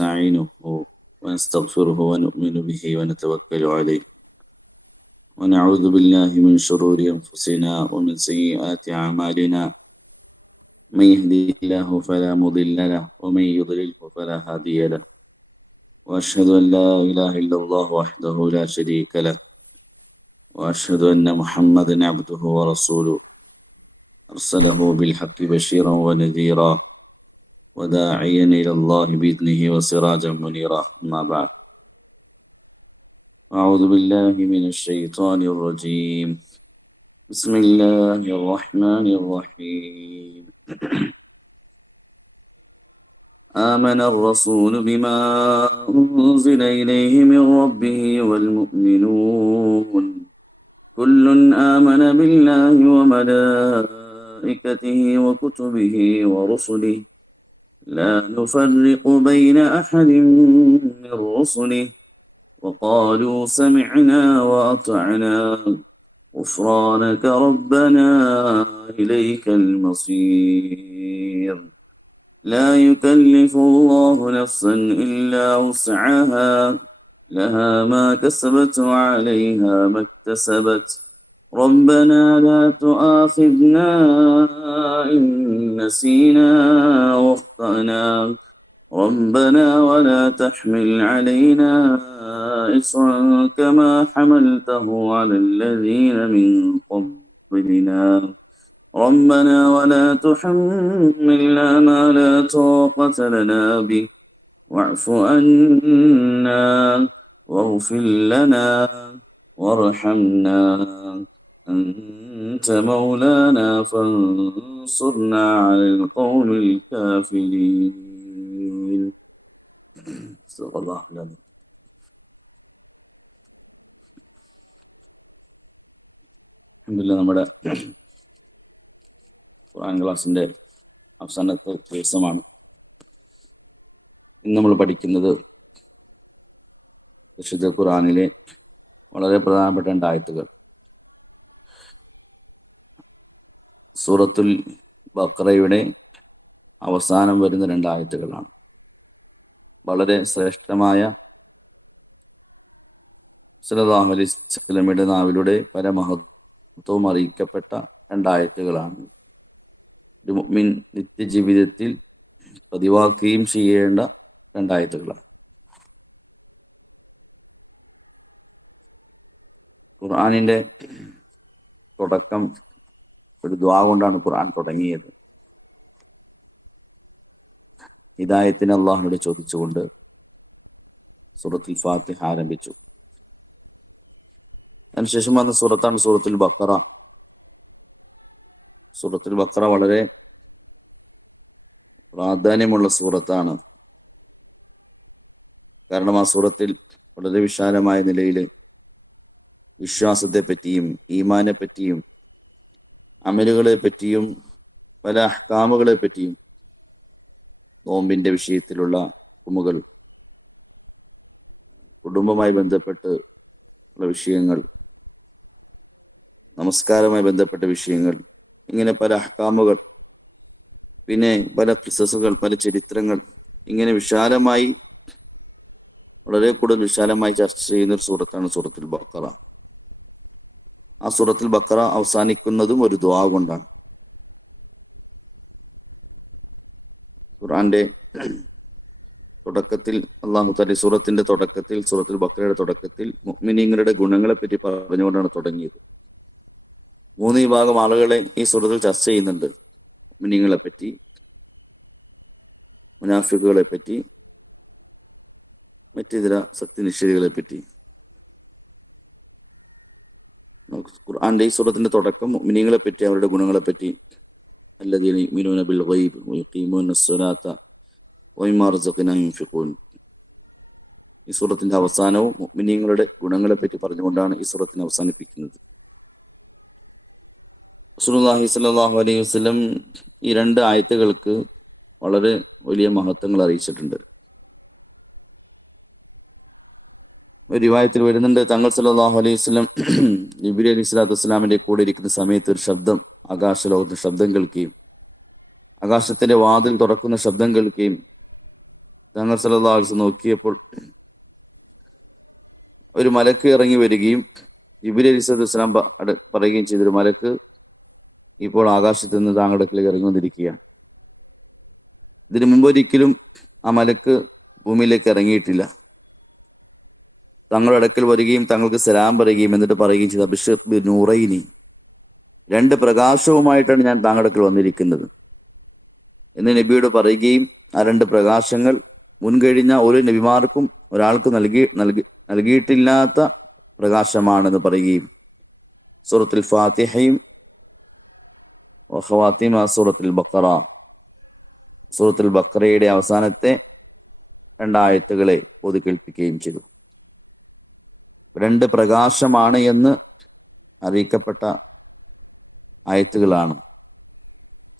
ونستعينه ونستغفره ونؤمن به ونتوكل عليه ونعوذ بالله من شرور أنفسنا ومن سيئات أعمالنا من يهده الله فلا مضل له ومن يضلله فلا هادي له وأشهد أن لا إله إلا الله وحده لا شريك له وأشهد أن محمدا عبده ورسوله أرسله بالحق بشيرا ونذيرا وداعيا إلى الله بإذنه وسراجا منيرا أما بعد أعوذ بالله من الشيطان الرجيم بسم الله الرحمن الرحيم آمن الرسول بما أنزل إليه من ربه والمؤمنون كل آمن بالله وملائكته وكتبه ورسله لا نفرق بين أحد من رسله وقالوا سمعنا وأطعنا غفرانك ربنا إليك المصير لا يكلف الله نفسا إلا وسعها لها ما كسبت وعليها ما اكتسبت ربنا لا تؤاخذنا إن نسينا واخطأنا ربنا ولا تحمل علينا إصرا كما حملته على الذين من قبلنا ربنا ولا تحملنا ما لا طاقة لنا به واعف عنا واغفر لنا وارحمنا أنت مولانا فانصرنا على القوم الكافرين صدق الله العظيم. നമ്മുടെ ഖുർആൻ ക്ലാസിൻ്റെ അവസാനത്തെ ദിവസമാണ്. ഇന്ന് നമ്മൾ പഠിക്കുന്നത് വിശുദ്ധ ഖുർആനിലെ വളരെ പ്രധാനപ്പെട്ട 2 ആയത്തുകൾ. സൂറത്തുൽ ബഖറയുടെ അവസാനം വരുന്ന 2 ആയത്തുകളാണ്. വളരെ ശ്രേഷ്ഠമായ സല്ലല്ലാഹു അലൈഹി വസല്ലമയുടെ നാവിലൂടെ പരമഹത്വം അറിയിക്കപ്പെട്ട 2 ആയത്തുകളാണ്. ഒരു മുഅ്മിൻ നിത്യജീവിതത്തിൽ പതിവാക്കുകയും ചെയ്യേണ്ട 2 ആയത്തുകളാണ്. ഖുർആനിൻ്റെ തുടക്കം ഒരു ദുആ കൊണ്ടാണ് ഖുർആൻ തുടങ്ങിയത്. ഹിദായത്തിനെ അല്ലാഹുവോട് ചോദിച്ചുകൊണ്ട് സൂറത്തുൽ ഫാത്തിഹ ആരംഭിച്ചു. അതിനുശേഷം വന്ന സൂറത്താണ് സൂറത്തുൽ ബഖറ. സൂറത്തുൽ ബഖറ വളരെ പ്രാധാന്യമുള്ള സൂറത്താണ്. കാരണം ആ സൂറത്തിൽ വളരെ വിശാലമായ നിലയിൽ വിശ്വാസത്തെ പറ്റിയും ഈമാനെ പറ്റിയും അമലുകളെ പറ്റിയും പല അഹ്കാമുകളെ പറ്റിയും, നോമ്പിൻ്റെ വിഷയത്തിലുള്ള ഹുക്കുമുകൾ, കുടുംബവുമായി ബന്ധപ്പെട്ട് ഉള്ള വിഷയങ്ങൾ, നമസ്കാരവുമായി ബന്ധപ്പെട്ട വിഷയങ്ങൾ, ഇങ്ങനെ പല അഹ്കാമുകൾ, പിന്നെ പല ഖിസസുകൾ, പല ചരിത്രങ്ങൾ, ഇങ്ങനെ വിശാലമായി വളരെ കൂടുതൽ വിശാലമായി ചർച്ച ചെയ്യുന്ന ഒരു സൂറത്താണ് സൂറത്തുൽ ബഖറ. ആ സൂറത്തുൽ ബഖറ അവസാനിക്കുന്നതും ഒരു ദുആ കൊണ്ടാണ്. ഖുർആന്റെ തുടക്കത്തിൽ അല്ലാഹു തആല സൂറത്തിന്റെ തുടക്കത്തിൽ, സൂറത്തുൽ ബഖറയുടെ തുടക്കത്തിൽ മുഅ്മിനീങ്ങളുടെ ഗുണങ്ങളെപ്പറ്റി പറഞ്ഞുകൊണ്ടാണ് തുടങ്ങിയത്. 3 വിഭാഗം ആളുകളെ ഈ സൂറത്തിൽ ചർച്ച ചെയ്യുന്നുണ്ട്. മുഅ്മിനീങ്ങളെ പറ്റി, മുനാഫിക്കുകളെ പറ്റി, മറ്റിതര സത്യനിഷേധികളെ പറ്റി. ഖുർആന്റെ ഈ സൂറത്തിന്റെ തുടക്കം മുഅ്മിനീങ്ങളെ പറ്റി, അവരുടെ ഗുണങ്ങളെ പറ്റി, അല്ലദീന യുഅ്മിനൂന ബിൽ ഗൈബ് വയുഖീമൂന അസ്സലാത്ത വമിമ്മാ റസഖ്നാഹും യുൻഫിഖൂൻ. ഈ സൂറത്തിന്റെ അവസാനവും മുഅ്മിനീങ്ങളുടെ ഗുണങ്ങളെ പറ്റി പറഞ്ഞുകൊണ്ടാണ് ഈ സൂറത്തിനെ അവസാനിപ്പിക്കുന്നത്. റസൂലുള്ളാഹി സ്വല്ലല്ലാഹു അലൈഹി വസല്ലം ഈ 2 ആയത്തുകൾക്ക് വളരെ വലിയ മഹത്വങ്ങൾ അറിയിച്ചിട്ടുണ്ട്. ഒരു റിവായത്തിൽ വരുന്നുണ്ട്, തങ്ങൾ സല്ലല്ലാഹു അലൈഹി വസല്ലം ജിബ്രീൽ അലൈഹിസ്സലാത്തു വസ്സലാമിൻ്റെ കൂടെ ഇരിക്കുന്ന സമയത്ത് ഒരു ശബ്ദം, ആകാശലോകത്ത് ശബ്ദം കേൾക്കുകയും ആകാശത്തിൻ്റെ വാതിൽ തുറക്കുന്ന ശബ്ദം കേൾക്കുകയും തങ്ങൾ സല്ലല്ലാഹു അലൈഹി വസല്ലം നോക്കിയപ്പോൾ ഒരു മലക്ക് ഇറങ്ങി വരികയും ജിബ്രീൽ അലൈഹിസ്സലാം പറയുകയും ചെയ്തൊരു മലക്ക് ഇപ്പോൾ ആകാശത്ത് നിന്ന് താങ്കളുടെ അടുക്കലേക്ക് ഇറങ്ങിക്കൊണ്ടിരിക്കുകയാണ്. ഇതിനു മുമ്പൊരിക്കലും ആ മലക്ക് ഭൂമിയിലേക്ക് ഇറങ്ങിയിട്ടില്ല. തങ്ങളുടെ അടുക്കൽ വരികയും തങ്ങൾക്ക് സലാം പറയുകയും എന്നിട്ട് പറയുകയും ചെയ്ത ബിശ്ർ ബി നൂറൈനി, രണ്ട് പ്രകാശവുമായിട്ടാണ് ഞാൻ താങ്കളുടെ അടുക്കൽ വന്നിരിക്കുന്നത് എന്ന് നബിയോട് പറയുകയും ആ രണ്ട് പ്രകാശങ്ങൾ മുൻകഴിഞ്ഞ ഒരു നബിമാർക്കും ഒരാൾക്ക് നൽകിയിട്ടില്ലാത്ത പ്രകാശമാണെന്ന് പറയുകയും സൂറത്തുൽ ഫാത്തിഹയും ഖവാത്തിമ സൂറത്തുൽ ബഖറ, സൂറത്തുൽ ബഖറയുടെ അവസാനത്തെ രണ്ടായത്തുകളെ ഓതി കേൾപ്പിക്കുകയും ചെയ്തു. രണ്ട് പ്രകാശമാണ് എന്ന് അറിയിക്കപ്പെട്ട ആയത്തുകളാണ്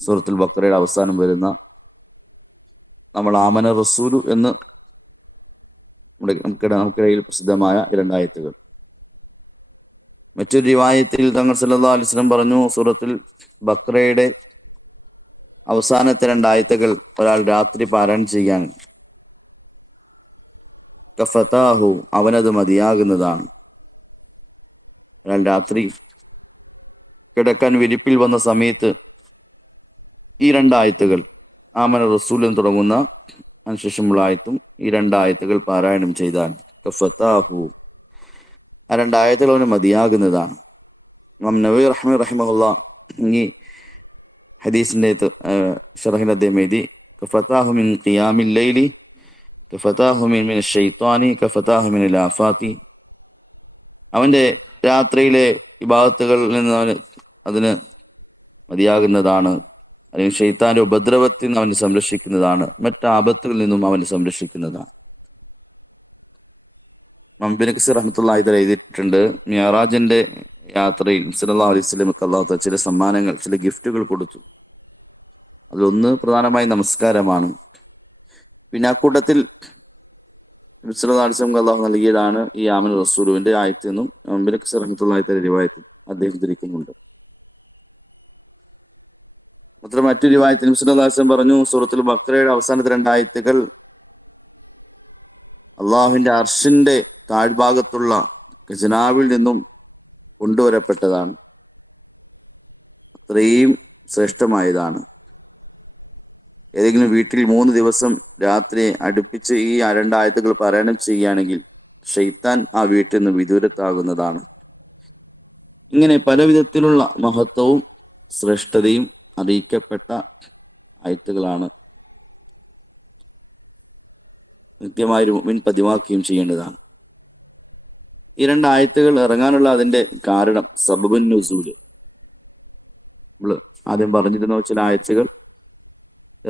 സൂറത്തുൽ ബഖറയുടെ അവസാനം വരുന്ന നമ്മൾ ആമന റസൂലു എന്ന് നമുക്കിടയിൽ പ്രസിദ്ധമായ രണ്ടായത്തുകൾ. മറ്റൊരു റിവായത്തിൽ തങ്ങൾ സല്ലല്ലാഹു അലൈഹി വസല്ലം പറഞ്ഞു, സൂറത്തുൽ ബഖറയുടെ അവസാനത്തെ രണ്ടായത്തുകൾ ഒരാൾ രാത്രി പാരായണം ചെയ്യാൻ കഫതാഹു, അവനത് മതിയാകുന്നതാണ്. ഒരാൾ രാത്രി കിടക്കാൻ വിരിപ്പിൽ വന്ന സമയത്ത് ഈ രണ്ടായത്തുകൾ ആമന റസൂൽ എന്ന് തുടങ്ങുന്ന അതിനുശേഷമുള്ള ആയത്തും ഈ രണ്ടായത്തുകൾ പാരായണം ചെയ്താൽ കഫതാഹു, ആ രണ്ടായത്തുകൾ അവന് മതിയാകുന്നതാണ്. ഇമാം നവവി റഹിമഹുല്ലാഹ് ഈ ഹദീസിൻ്റെ ശറഹിൽ അദ്ദേഹം എഴുതി, കഫതാഹു മിൻ ഖിയാമിൽ ലൈലി കഫതാഹു മിൻ ശൈത്വാനി കഫതാഹു മിനൽ ആഫാത്തി, അവൻ്റെ രാത്രിയിലെ ഇബാദത്തുകളിൽ നിന്ന് അതിന് മതിയാകുന്നതാണ്, അല്ലെങ്കിൽ ശൈത്താൻ്റെ ഉപദ്രവത്തിൽ നിന്ന് അവനെ സംരക്ഷിക്കുന്നതാണ്, മറ്റ് ആപത്തുകളിൽ നിന്നും അവനെ സംരക്ഷിക്കുന്നതാണ്. ഇബ്നു കസീർ റഹ്മത്തുള്ളാഹി തആല എഴുതിയിട്ടുണ്ട്, മിഅ്റാജിൻ്റെ യാത്രയിൽ സല്ലല്ലാഹു അലൈഹി വസല്ലമക്ക് അല്ലാഹു തആല ചില സമ്മാനങ്ങൾ, ചില ഗിഫ്റ്റുകൾ കൊടുത്തു. അതിലൊന്ന് പ്രധാനമായി നമസ്കാരമാണ്. പിന്നെ ആ കൂട്ടത്തിൽ സല്ലല്ലാഹു അലൈഹി വസല്ലം അല്ലാഹു നൽകിയതാണ് ഈ ആമന റസൂലുവിൻ്റെ ആയത്ത് എന്നും ഇബ്നു കസീർ റഹ്മത്തുള്ളാഹി തആല റിവായത്തിൽ അദ്ദേഹം ധരിക്കുന്നുണ്ട്. മാത്രം മറ്റൊരു റിവായത്തിൽ സല്ലല്ലാഹു അലൈഹി വസല്ലം പറഞ്ഞു, സൂറത്തുൽ ബഖറയുടെ അവസാനത്തെ രണ്ടായത്തുകൾ അള്ളാഹുവിൻ്റെ അർശിൻ്റെ താഴ്ഭാഗത്തുള്ള ഖജനാവിൽ നിന്നും കൊണ്ടുവരപ്പെട്ടതാണ്, അത്രയും ശ്രേഷ്ഠമായതാണ്. ഏതെങ്കിലും വീട്ടിൽ 3 ദിവസം രാത്രി അടുപ്പിച്ച് ഈ രണ്ടായത്തുകൾ പാരായണം ചെയ്യുകയാണെങ്കിൽ ശൈത്താൻ ആ വീട്ടിൽ നിന്ന് വിദൂരത്താകുന്നതാണ്. ഇങ്ങനെ പല വിധത്തിലുള്ള മഹത്വവും ശ്രേഷ്ഠതയും അറിയിക്കപ്പെട്ട ആയത്തുകളാണ്. നിത്യമായൊരു മുഅ്മിൻ പതിവാക്കുകയും ചെയ്യേണ്ടതാണ്. ഈ രണ്ടായത്തുകൾ ഇറങ്ങാനുള്ള അതിൻ്റെ കാരണം സബബുൻ നുസൂൽ, നമ്മൾ ആദ്യം പറഞ്ഞിരുന്ന ചില ആയത്തുകൾ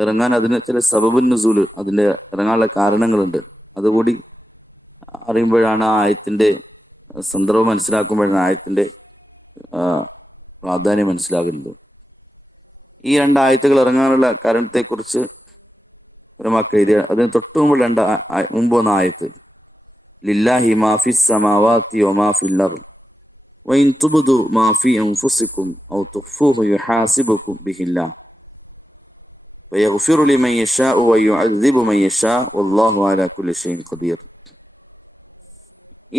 ഇറങ്ങാൻ അതിന് ചില സബബുൻ നുസൂൽ, അതിൻ്റെ ഇറങ്ങാനുള്ള കാരണങ്ങളുണ്ട്. അതുകൂടി അറിയുമ്പോഴാണ് ആ ആയത്തിൻ്റെ സന്ദർഭം മനസ്സിലാക്കുമ്പോഴാണ് ആയത്തിൻ്റെ പ്രാധാന്യം മനസ്സിലാകുന്നത്. ഈ രണ്ടായത്തുകൾ ഇറങ്ങാനുള്ള കാരണത്തെക്കുറിച്ച് എഴുതിയ അതിന് തൊട്ട് മുമ്പ് വന്ന ആയത്ത്, ലില്ലാഹി മാ ഫിസ് സമാവാതി വമാ ഫിൽ അർദ് വഇൻ തുബ്ദു മാ ഫീ അൻഫുസികും ഔ തുഖ്ഫൂഹു യുഹാസിബുകും ബിഹില്ലാഹ് വയഗ്ഫിറു ലിമൻ യശാഉ വയുഅദ്ദിബു മൻ യശാഉ വല്ലാഹു അലാ കുല്ലി ഷൈഇൻ ഖദീർ.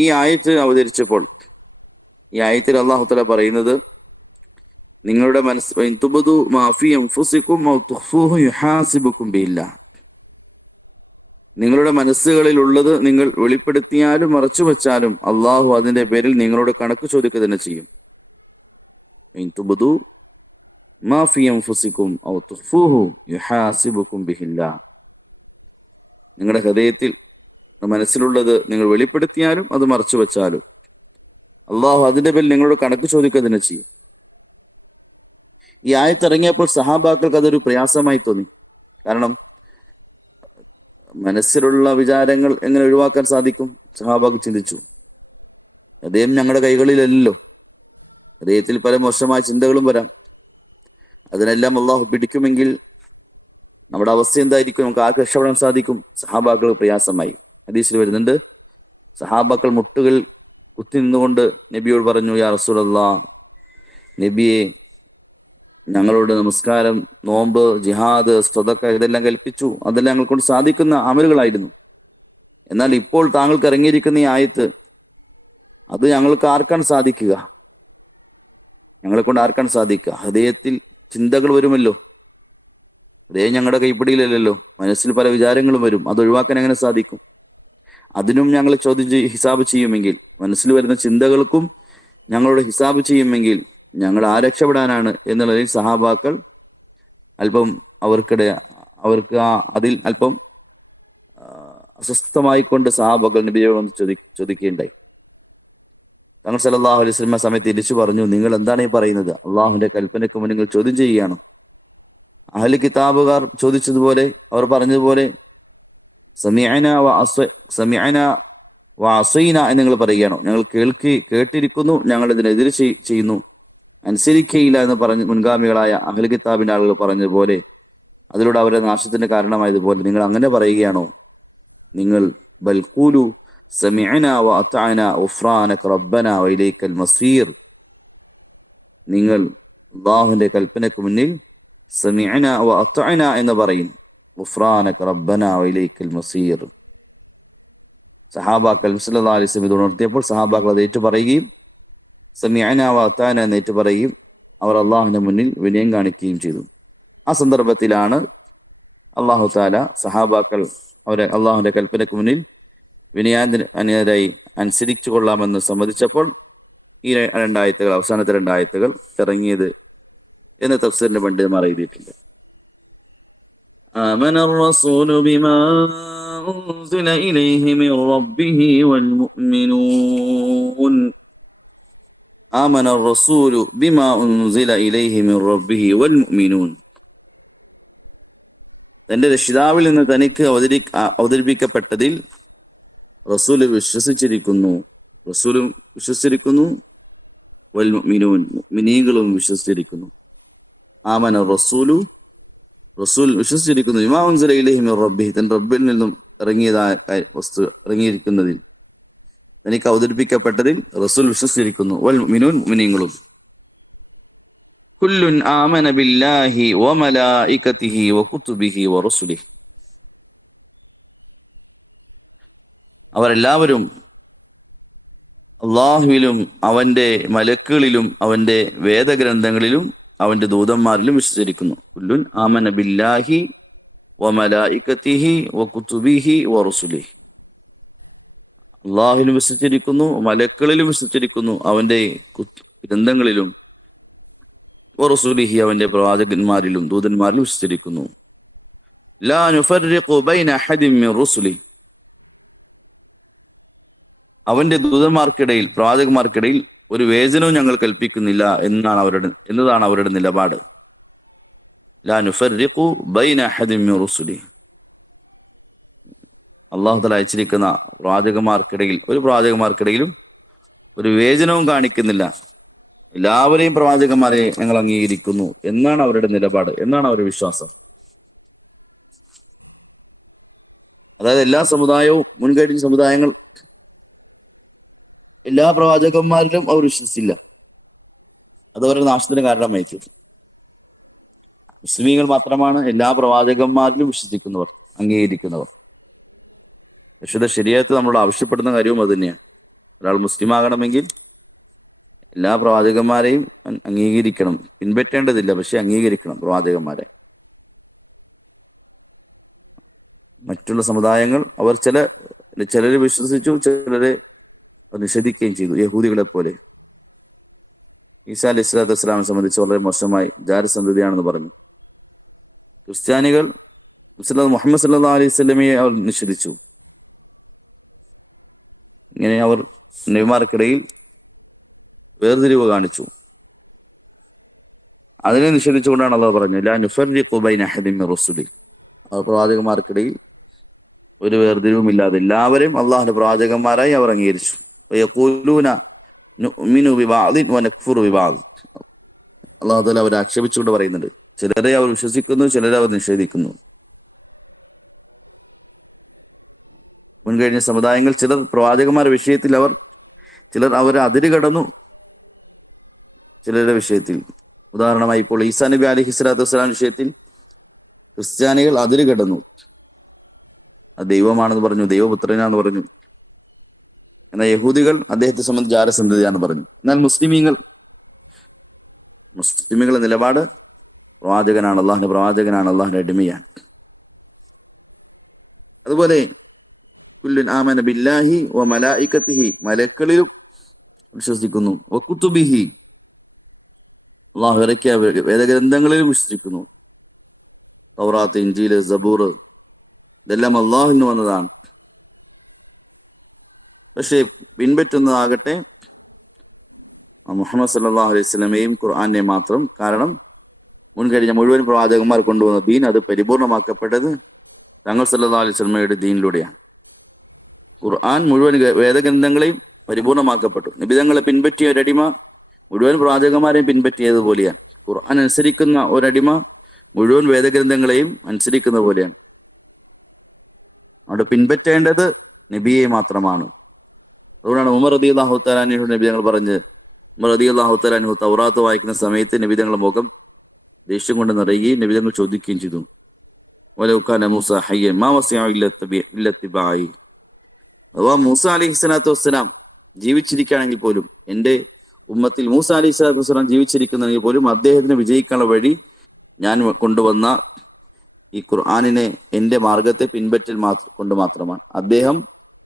ഈ ആയത്ത് അവതരിച്ചപ്പോൾ ഈ ആയത്തിൽ അല്ലാഹു തആല പറയുന്നത്, നിങ്ങളുടെ മനസ്സ് വഇൻ തുബ്ദു മാ ഫീ അൻഫുസികും ഔ തുഖ്ഫൂഹു യുഹാസിബുകും ബിഹില്ലാഹ്, നിങ്ങളുടെ മനസ്സുകളിലുള്ളത് നിങ്ങൾ വെളിപ്പെടുത്തിയാലും മറച്ചു വച്ചാലും അള്ളാഹു അതിൻ്റെ പേരിൽ നിങ്ങളോട് കണക്ക് ചോദിക്കുക തന്നെ ചെയ്യും. ഇൻ തുബ്ദു മാ ഫീ അൻഫുസികും ഔ തുഖ്ഫൂഹു യുഹാസിബുകും ബിഹില്ലാഹ്, നിങ്ങളുടെ ഹൃദയത്തിൽ മനസ്സിലുള്ളത് നിങ്ങൾ വെളിപ്പെടുത്തിയാലും അത് മറച്ചു വച്ചാലും അള്ളാഹു അതിൻ്റെ പേരിൽ നിങ്ങളോട് കണക്ക് ചോദിക്കുക തന്നെ ചെയ്യും. ഈ ആയത്തിറങ്ങിയപ്പോൾ സഹാബാക്കൾക്ക് അതൊരു പ്രയാസമായി തോന്നി. കാരണം മനസ്സിലുള്ള വിചാരങ്ങൾ എങ്ങനെ ഒഴിവാക്കാൻ സാധിക്കും? സഹാബാക്കൾ ചിന്തിച്ചു. ഹൃദയം ഞങ്ങളുടെ കൈകളിലല്ലോ, ഹൃദയത്തിൽ പല മോശമായ ചിന്തകളും വരാം. അതിനെല്ലാം അള്ളാഹു പിടിക്കുമെങ്കിൽ നമ്മുടെ അവസ്ഥ എന്തായിരിക്കും? നമുക്ക് ആർക്ക് രക്ഷപ്പെടാൻ സാധിക്കും? സഹാബാക്കൾ പ്രയാസമായി. ഹദീസിൽ വരുന്നുണ്ട്, സഹാബാക്കൾ മുട്ടുകൾ കുത്തി നിന്നുകൊണ്ട് നബിയോട് പറഞ്ഞു, യാ റസൂലല്ലാഹ്, നബിയെ ഞങ്ങളോട് നമസ്കാരം, നോമ്പ്, ജിഹാദ്, സ്വതക്ക ഇതെല്ലാം കൽപ്പിച്ചു. അതെല്ലാം ഞങ്ങൾക്കൊണ്ട് സാധിക്കുന്ന അമലുകളായിരുന്നു. എന്നാൽ ഇപ്പോൾ താങ്കൾക്ക് ഇറങ്ങിയിരിക്കുന്ന ഈ ആയത്ത്, അത് ഞങ്ങൾക്ക് ആർക്കാണ് സാധിക്കുക? ഞങ്ങളെ കൊണ്ട് ആർക്കാണ് സാധിക്കുക? ഹൃദയത്തിൽ ചിന്തകൾ വരുമല്ലോ. ഹൃദയം ഞങ്ങളുടെ കൈപ്പിടിയിലല്ലല്ലോ. മനസ്സിൽ പല വിചാരങ്ങളും വരും. അത് ഒഴിവാക്കാൻ എങ്ങനെ സാധിക്കും? അതിനും ഞങ്ങൾ ഹിസാബ് ചെയ്യുമെങ്കിൽ, മനസ്സിൽ വരുന്ന ചിന്തകൾക്കും ഞങ്ങളോട് ഹിസാബ് ചെയ്യുമെങ്കിൽ ഞങ്ങൾ രക്ഷപ്പെടാനാണ് എന്നുള്ളതിൽ സഹാബാക്കൾ അല്പം അവർക്ക് അതിൽ അല്പം അസ്വസ്ഥമായിക്കൊണ്ട് സഹാബാക്കൾ നബിയോട് ചോദിക്കുകയുണ്ടായി. തങ്ങൾ സല്ലല്ലാഹു അലൈഹി വസല്ലം സമയത്ത് തിരിച്ചു പറഞ്ഞു, നിങ്ങൾ എന്താണ് ഈ പറയുന്നത്? അള്ളാഹുവിന്റെ കൽപ്പനയ്ക്ക് മുന്നിൽ നിങ്ങൾ ചോദ്യം ചെയ്യുകയാണ്. അഹ്ലു കിതാബുകാർ ചോദിച്ചതുപോലെ, അവർ പറഞ്ഞതുപോലെ സമീഅന വ അസൈന എന്ന് നിങ്ങൾ പറയുകയാണോ? ഞങ്ങൾ കേട്ടിരിക്കുന്നു, ഞങ്ങൾ ഇതിനെതിരെ ചെയ്യുന്നു, അനുസരിക്കയില്ല എന്ന് പറഞ്ഞ് മുൻഗാമികളായ അഹ്ലു കിതാബിന്റെ ആളുകൾ പറഞ്ഞതുപോലെ, അതിലൂടെ അവരുടെ നാശത്തിന് കാരണമായതുപോലെ നിങ്ങൾ അങ്ങനെ പറയുകയാണോ? നിങ്ങൾ ബൽ ഖൂലു സമീഅന വ അത്അന ഗുഫ്രാനക റബ്ബന വ ഇലൈക്കൽ മസീർ. നിങ്ങൾ അല്ലാഹുവിന്റെ കൽപ്പനയ്ക്ക് മുന്നിൽ സമീഅന വ അത്അന എന്ന് പറയും. ഗുഫ്രാനക റബ്ബന വ ഇലൈക്കൽ മസീർ. സഹാബാക്കൾ സല്ലല്ലാഹു അലൈഹി വസല്ലം ഇത് ഉണർത്തിയപ്പോൾ സഹാബാക്കൾ അത് ഏറ്റു പറയുകയും സമീഅന വ അത്അന എന്ന് ഏറ്റു പറയുകയും അവർ അള്ളാഹുവിന്റെ മുന്നിൽ വിനയം കാണിക്കുകയും ചെയ്തു. ആ സന്ദർഭത്തിലാണ് അല്ലാഹു തആല സഹാബാക്കൾ അവരെ അള്ളാഹുവിന്റെ കൽപ്പനയ്ക്ക് മുന്നിൽ വിനയാന്യരായി അനുസരിച്ചു കൊള്ളാമെന്ന് സമ്മതിച്ചപ്പോൾ ഈ രണ്ടായത്തുകൾ, അവസാനത്തെ രണ്ടായത്തുകൾ ഇറങ്ങിയത് എന്ന് തഫ്സീറിന്റെ പണ്ഡിതന്മാർ എഴുതിയിട്ടുണ്ട്. آمن الرسول بما أنزل إليه من ربه والمؤمنون. آمن الرسول بما أنزل إليه من ربه والمؤمنون. തന്റെ രക്ഷിതാവിൽ നിന്ന് തനിക്ക് അവതരിപ്പിക്കപ്പെട്ടതിൽ റസൂൽ വിശ്വസിച്ചിരിക്കുന്നു, റസൂലും വിശ്വസിച്ചിരിക്കുന്നു, വൽ മുഅ്മിനൂൻ മുഅ്മിനീങ്ങളും വിശ്വസിച്ചിരിക്കുന്നു. ആമന റസൂലു, റസൂൽ വിശ്വസിച്ചിരിക്കുന്നു, ബിമാ ഉൻസില ഇലൈഹി മിർ റബ്ബിഹി, തന്റെ റബ്ബിൽ നിന്നും ഇറങ്ങിയിരിക്കുന്നതിൽ തനിക്ക് അവതരിപ്പിക്കപ്പെട്ടതിൽ റസൂൽ വിശ്വസിച്ചിരിക്കുന്നു. വൽ മുഅ്മിനൂൻ മുഅ്മിനീങ്ങളും. കുല്ലുൻ ആമന ബില്ലാഹി വ മലായികതിഹി വ കുതുബിഹി വ റസുലിഹി. അവരെല്ലാവരും അള്ളാഹുവിലും അവന്റെ മലക്കുകളിലും അവന്റെ വേദഗ്രന്ഥങ്ങളിലും അവന്റെ ദൂതന്മാരിലും വിശ്വസിച്ചിരിക്കുന്നു. കുല്ലുൻ ആമന ബില്ലാഹി വ മലായികതിഹി വ കുതുബിഹി വ റസുലിഹി. അള്ളാഹുവിലും വിശ്വസിച്ചിരിക്കുന്നു, മലക്കുകളിലും വിശ്വസിച്ചിരിക്കുന്നു, അവന്റെ ഗ്രന്ഥങ്ങളിലും വ റസുലിഹി അവന്റെ പ്രവാചകന്മാരിലും ദൂതന്മാരിലും വിശ്വസിച്ചിരിക്കുന്നു. ലാ നുഫർരിഖു ബൈന അഹദിൻ മിൻ റുസുലിഹി. അവന്റെ ദൂതന്മാർക്കിടയിൽ, പ്രവാചകന്മാർക്കിടയിൽ ഒരു വേചനവും ഞങ്ങൾ കൽപ്പിക്കുന്നില്ല എന്നതാണ് അവരുടെ നിലപാട്. ലാ നുഫർരിഖു ബൈന അഹദിൻ മിൻ റുസുലിഹി. അല്ലാഹു തആല അയച്ചിരിക്കുന്ന പ്രവാചകന്മാർക്കിടയിലും ഒരു വേചനവും കാണിക്കുന്നില്ല. എല്ലാവരെയും പ്രവാചകന്മാരെ ഞങ്ങൾ അംഗീകരിക്കുന്നു എന്നാണ് അവരുടെ നിലപാട്, എന്നാണ് അവരുടെ വിശ്വാസം. അതായത് എല്ലാ സമുദായവും, മുൻകഴിഞ്ഞ സമുദായങ്ങൾ എല്ലാ പ്രവാചകന്മാരിലും അവർ വിശ്വസിച്ചില്ല. അത് അവരുടെ നാശത്തിന് കാരണമായി തീർന്നു. മുസ്ലിമീങ്ങൾ മാത്രമാണ് എല്ലാ പ്രവാചകന്മാരിലും വിശ്വസിക്കുന്നവർ, അംഗീകരിക്കുന്നവർ. വിശുദ്ധ ശരീഅത്ത് നമ്മളോട് ആവശ്യപ്പെടുന്ന കാര്യവും അത് തന്നെയാണ്. ഒരാൾ മുസ്ലിം ആകണമെങ്കിൽ എല്ലാ പ്രവാചകന്മാരെയും അംഗീകരിക്കണം. പിൻപറ്റേണ്ടതില്ല, പക്ഷെ അംഗീകരിക്കണം പ്രവാചകന്മാരെ. മറ്റുള്ള സമുദായങ്ങൾ അവർ ചിലരെ വിശ്വസിച്ചു, ചിലരെ നിഷേധിക്കുകയും ചെയ്തു. യഹൂദികളെ പോലെ. ഈസാ അലൈഹി സ്വലാത്തു വസ്സലാമിനെ സംബന്ധിച്ച് വളരെ മോശമായി ജാരസന്തതിയാണെന്ന് പറഞ്ഞു. ക്രിസ്ത്യാനികൾ മുഹമ്മദ് സല്ലല്ലാഹു അലൈഹി വസല്ലമയെ അവർ നിഷേധിച്ചു. ഇങ്ങനെ അവർ നബിമാർക്കിടയിൽ വേർതിരിവ് കാണിച്ചു. അതിനെ നിഷേധിച്ചുകൊണ്ടാണ് അല്ലാഹു പറഞ്ഞത് ലാ നുഫർരിഖു ബൈന അഹദിൻ മിർ റുസുലി. അവർ പ്രവാചകന്മാർക്കിടയിൽ ഒരു വേർതിരിവുമില്ലാതെ എല്ലാവരും അള്ളാഹുവിന്റെ പ്രവാചകന്മാരായി അവർ അംഗീകരിച്ചു. വയഖൂലൂന നുഅ്മിനു ബിബഅദിൻ വനക്ഫുറു ബിബഅദ്. അല്ലാഹു തആല അവരെ ആക്ഷേപിച്ചുകൊണ്ട് പറയുന്നുണ്ട്, ചിലരെ അവർ വിശ്വസിക്കുന്നു, ചിലരെ അവർ നിഷേധിക്കുന്നു. മുൻകഴിഞ്ഞ സമുദായങ്ങൾ ചിലർ പ്രവാചകന്മാരുടെ വിഷയത്തിൽ ചിലർ അവരെ അതിര് കടന്നു. ചിലരുടെ വിഷയത്തിൽ ഉദാഹരണമായി ഇപ്പോൾ ഈസാ നബി അലൈഹി സ്വലാത്തു വസ്സലാം വിഷയത്തിൽ ക്രിസ്ത്യാനികൾ അതിര് കടന്നു. അത് ദൈവമാണെന്ന് പറഞ്ഞു, ദൈവപുത്രനാണെന്ന് പറഞ്ഞു. എന്നാൽ യഹൂദികൾ അദ്ദേഹത്തെ സംബന്ധിച്ച് ജാരസന്ധതിയാണ് പറഞ്ഞു. എന്നാൽ മുസ്ലിമുകളുടെ നിലപാട് പ്രവാചകനാണ്, അള്ളാഹിന്റെ പ്രവാചകനാണ്, അള്ളാഹിന്റെ അടിമയാണ്. അതുപോലെ കുല്ലുൻ ആമന ബില്ലാഹി വ മലായികത്തിഹി, മലക്കളിലും വിശ്വസിക്കുന്നു. വ കുതുബിഹി, അള്ളാഹു ഇറക്കിയ വേദഗ്രന്ഥങ്ങളിലും വിശ്വസിക്കുന്നു. തൗറാത്ത്, ഇൻജീൽ, സബൂർ, ഇതെല്ലാം അള്ളാഹുവിൽ നിന്ന് വന്നതാണ്. പക്ഷേ പിൻപറ്റുന്നതാകട്ടെ മുഹമ്മദ് സല്ലല്ലാഹു അലൈഹി വസല്ലമയും ഖുർആനെയും മാത്രം. കാരണം മുൻകഴിഞ്ഞ മുഴുവൻ പ്രവാചകന്മാർ കൊണ്ടുവന്ന ദീൻ അത് പരിപൂർണമാക്കപ്പെട്ടത് തങ്ങൾ സല്ലല്ലാഹു അലൈഹി വസല്ലമയുടെ ദീനിലൂടെയാണ്. ഖുർആൻ മുഴുവൻ വേദഗ്രന്ഥങ്ങളെയും പരിപൂർണമാക്കപ്പെട്ടു. നിബിതങ്ങളെ പിൻപറ്റിയ ഒരടിമ മുഴുവൻ പ്രവാചകന്മാരെയും പിൻപറ്റിയതുപോലെയാണ്. ഖുർആൻ അനുസരിക്കുന്ന ഒരടിമ മുഴുവൻ വേദഗ്രന്ഥങ്ങളെയും അനുസരിക്കുന്ന പോലെയാണ്. അവിടെ പിൻപറ്റേണ്ടത് നബിയെ മാത്രമാണ്. അതുകൊണ്ടാണ് ഉമർ റളിയല്ലാഹു തആല അൻഹു നബി തങ്ങൾ പറഞ്ഞ്, ഉമർ റളിയല്ലാഹു തആല അൻഹു തൗറാത്ത് വായിക്കുന്ന സമയത്ത് നബി തങ്ങളുടെ മുഖം ദേഷ്യം കൊണ്ട് നിറയുകയും നബി തങ്ങൾ ചോദിക്കുകയും ചെയ്തു, വലൗ കാന മൂസ ഹയ്യൻ മാ വസിഅ ഇല്ല ഇത്തിബാഇ. അഥവാ മൂസ അലൈഹി സ്വലാത്തു വസ്സലാം ജീവിച്ചിരിക്കുകയാണെങ്കിൽ പോലും, എൻ്റെ ഉമ്മത്തിൽ മൂസ അലൈഹി സ്വലാത്തു വസ്സലാം ജീവിച്ചിരിക്കുന്നെങ്കിൽ പോലും അദ്ദേഹത്തിന് വിജയിക്കാനുള്ള വഴി ഞാൻ കൊണ്ടുവന്ന ഈ ഖുർആനിനെ, എൻ്റെ മാർഗത്തെ പിൻപറ്റൽ കൊണ്ട് മാത്രമാണ്.